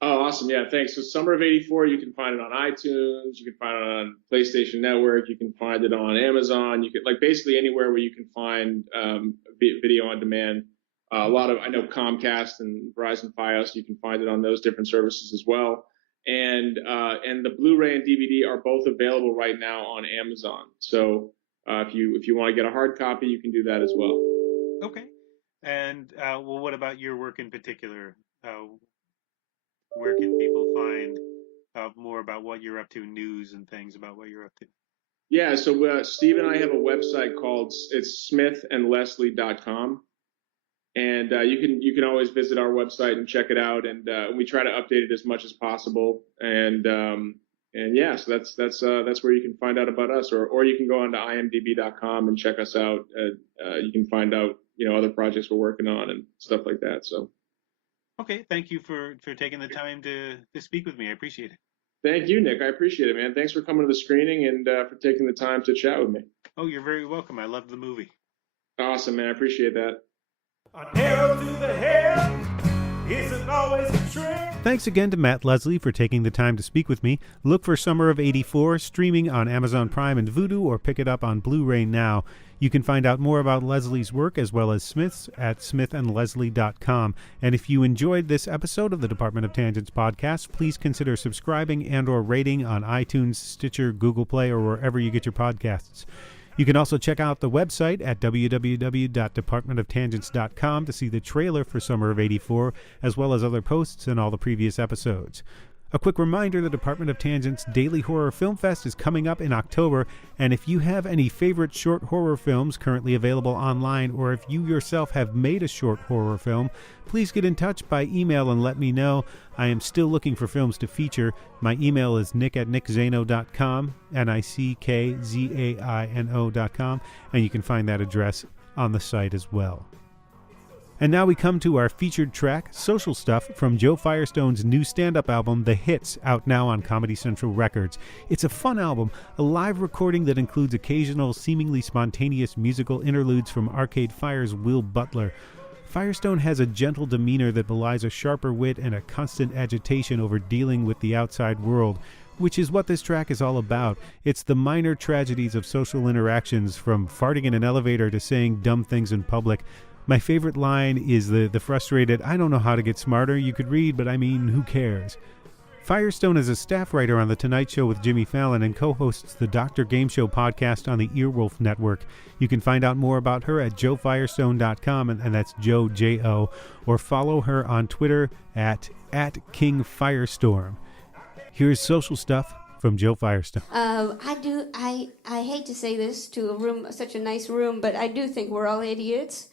Oh, awesome. Yeah, thanks. So Summer of '84, you can find it on iTunes. You can find it on PlayStation Network. You can find it on Amazon. You can basically anywhere where you can find video on demand. I know Comcast and Verizon Fios, you can find it on those different services as well. And the Blu-ray and DVD are both available right now on Amazon. So if you want to get a hard copy, you can do that as well. Okay. And well, what about your work in particular? Where can people find more about what you're up to, news and things about what you're up to? Yeah, so Steve and I have a website called smithandleslie.com. And you can always visit our website and check it out, and we try to update it as much as possible. And yeah, so that's where you can find out about us, or you can go on to imdb.com and check us out. You can find out other projects we're working on and stuff like that. So. Okay, thank you for taking the time to speak with me. I appreciate it. Thank you, Nick. I appreciate it, man. Thanks for coming to the screening and for taking the time to chat with me. Oh, you're very welcome. I loved the movie. Awesome, man. I appreciate that. An arrow to the head isn't always a trick. Thanks again to Matt Leslie for taking the time to speak with me. Look for Summer of '84 streaming on Amazon Prime and Vudu, or pick it up on Blu-ray now. You can find out more about Leslie's work as well as Smith's at smithandleslie.com. And if you enjoyed this episode of the Department of Tangents podcast, please consider subscribing and or rating on iTunes, Stitcher, Google Play, or wherever you get your podcasts. You can also check out the website at www.departmentoftangents.com to see the trailer for Summer of '84, as well as other posts and all the previous episodes. A quick reminder, the Department of Tangents Daily Horror Film Fest is coming up in October, and if you have any favorite short horror films currently available online, or if you yourself have made a short horror film, please get in touch by email and let me know. I am still looking for films to feature. My email is nick@nickzano.com, nickzaino.com, and you can find that address on the site as well. And now we come to our featured track, Social Stuff, from Joe Firestone's new stand-up album, The Hits, out now on Comedy Central Records. It's a fun album, a live recording that includes occasional, seemingly spontaneous musical interludes from Arcade Fire's Will Butler. Firestone has a gentle demeanor that belies a sharper wit and a constant agitation over dealing with the outside world, which is what this track is all about. It's the minor tragedies of social interactions, from farting in an elevator to saying dumb things in public. My favorite line is the frustrated, "I don't know how to get smarter, you could read, but I mean, who cares?" Firestone is a staff writer on The Tonight Show with Jimmy Fallon and co-hosts the Dr. Game Show podcast on the Earwolf Network. You can find out more about her at joefirestone.com, and that's Joe, J-O, or follow her on Twitter at @KingFirestorm. Here's Social Stuff from Joe Firestone. I hate to say this to a room, such a nice room, but I do think we're all idiots.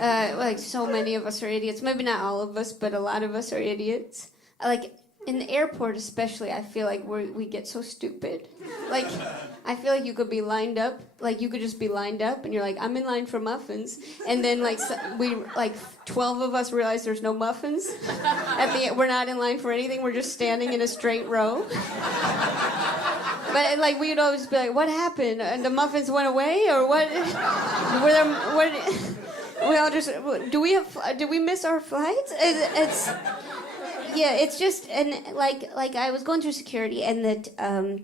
Like, so many of us are idiots. Maybe not all of us, but a lot of us are idiots. Like, in the airport especially, I feel like we get so stupid. Like, I feel like you could be lined up. Like, you could just be lined up, and you're like, I'm in line for muffins. And then, like, 12 of us realize there's no muffins. We're not in line for anything. We're just standing in a straight row. But, like, we would always be like, what happened? And the muffins went away? Or what? We all just, did we miss our flights? It's just, and like I was going through security, and the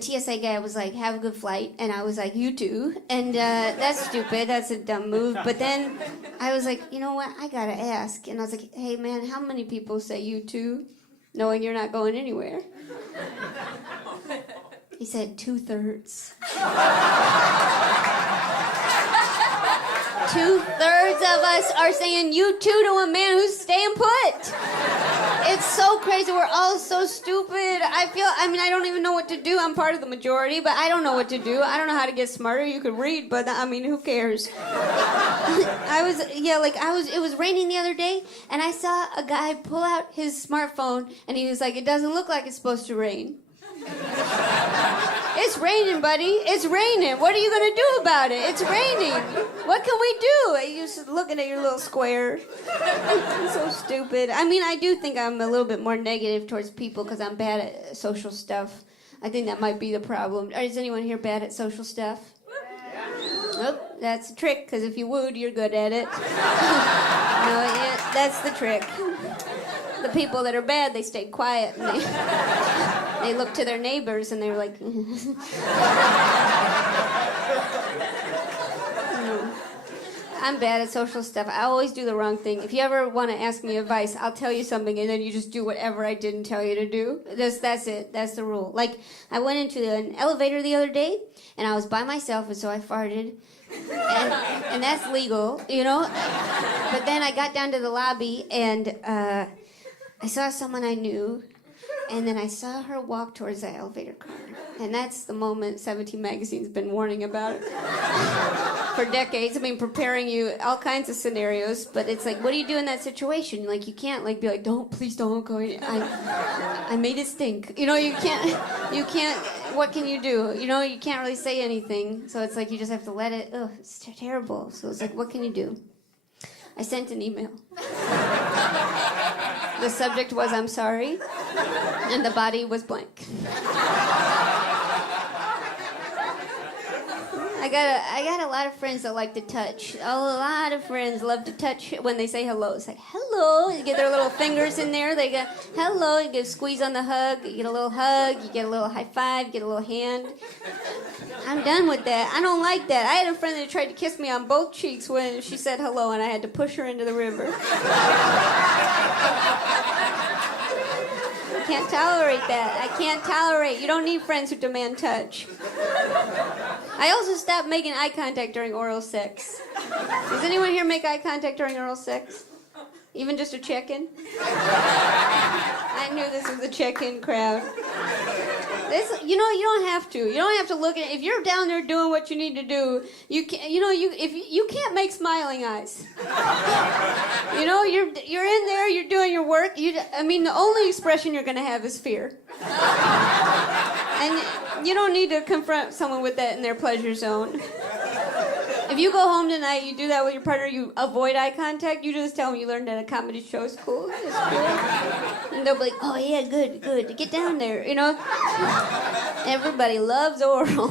TSA guy was like, have a good flight, and I was like, you too, and that's stupid, that's a dumb move, but then I was like, you know what, I gotta ask, and I was like, hey man, how many people say you too, knowing you're not going anywhere? He said 2/3. 2/3 of us are saying you too to a man who's staying put. It's so crazy. We're all so stupid. I don't even know what to do. I'm part of the majority, but I don't know what to do. I don't know how to get smarter. You could read, but who cares? It was raining the other day, and I saw a guy pull out his smartphone, and he was like, it doesn't look like it's supposed to rain. It's raining, buddy. It's raining. What are you going to do about it? It's raining. What can we do? You're just looking at your little square. It's so stupid. I do think I'm a little bit more negative towards people because I'm bad at social stuff. I think that might be the problem. Is anyone here bad at social stuff? Oh, that's a trick, because if you wooed, you're good at it. That's the trick. The people that are bad, they stay quiet, and they look to their neighbors, and they're like... I'm bad at social stuff. I always do the wrong thing. If you ever want to ask me advice, I'll tell you something, and then you just do whatever I didn't tell you to do. That's it. That's the rule. Like, I went into an elevator the other day, and I was by myself, and so I farted. And that's legal, you know? But then I got down to the lobby, and I saw someone I knew, and then I saw her walk towards the elevator car. And that's the moment 17 Magazine's been warning about for decades. Preparing you all kinds of scenarios, but it's like, what do you do in that situation? Like, you can't be like, please don't go. I made it stink. You can't, what can you do? You can't really say anything. So it's like, you just have to let it, it's terrible. So it's like, what can you do? I sent an email. The subject was, I'm sorry, and the body was blank. I got a lot of friends that like to touch. A lot of friends love to touch when they say hello. It's like, hello. You get their little fingers in there. They go, hello. You get a squeeze on the hug. You get a little hug. You get a little high five. You get a little hand. I'm done with that. I don't like that. I had a friend that tried to kiss me on both cheeks when she said hello, and I had to push her into the river. I can't tolerate that. I can't tolerate. You don't need friends who demand touch. I also stopped making eye contact during oral sex. Does anyone here make eye contact during oral sex? Even just a check-in? I knew this was a check-in crowd. You don't have to. You don't have to look at it. If you're down there doing what you need to do, you can't make smiling eyes. You're in there, you're doing your work. The only expression you're going to have is fear. And you don't need to confront someone with that in their pleasure zone. If you go home tonight, you do that with your partner, you avoid eye contact, you just tell them you learned at a comedy show. It's cool. It's cool. And they'll be like, oh, yeah, good. Get down there, Everybody loves oral.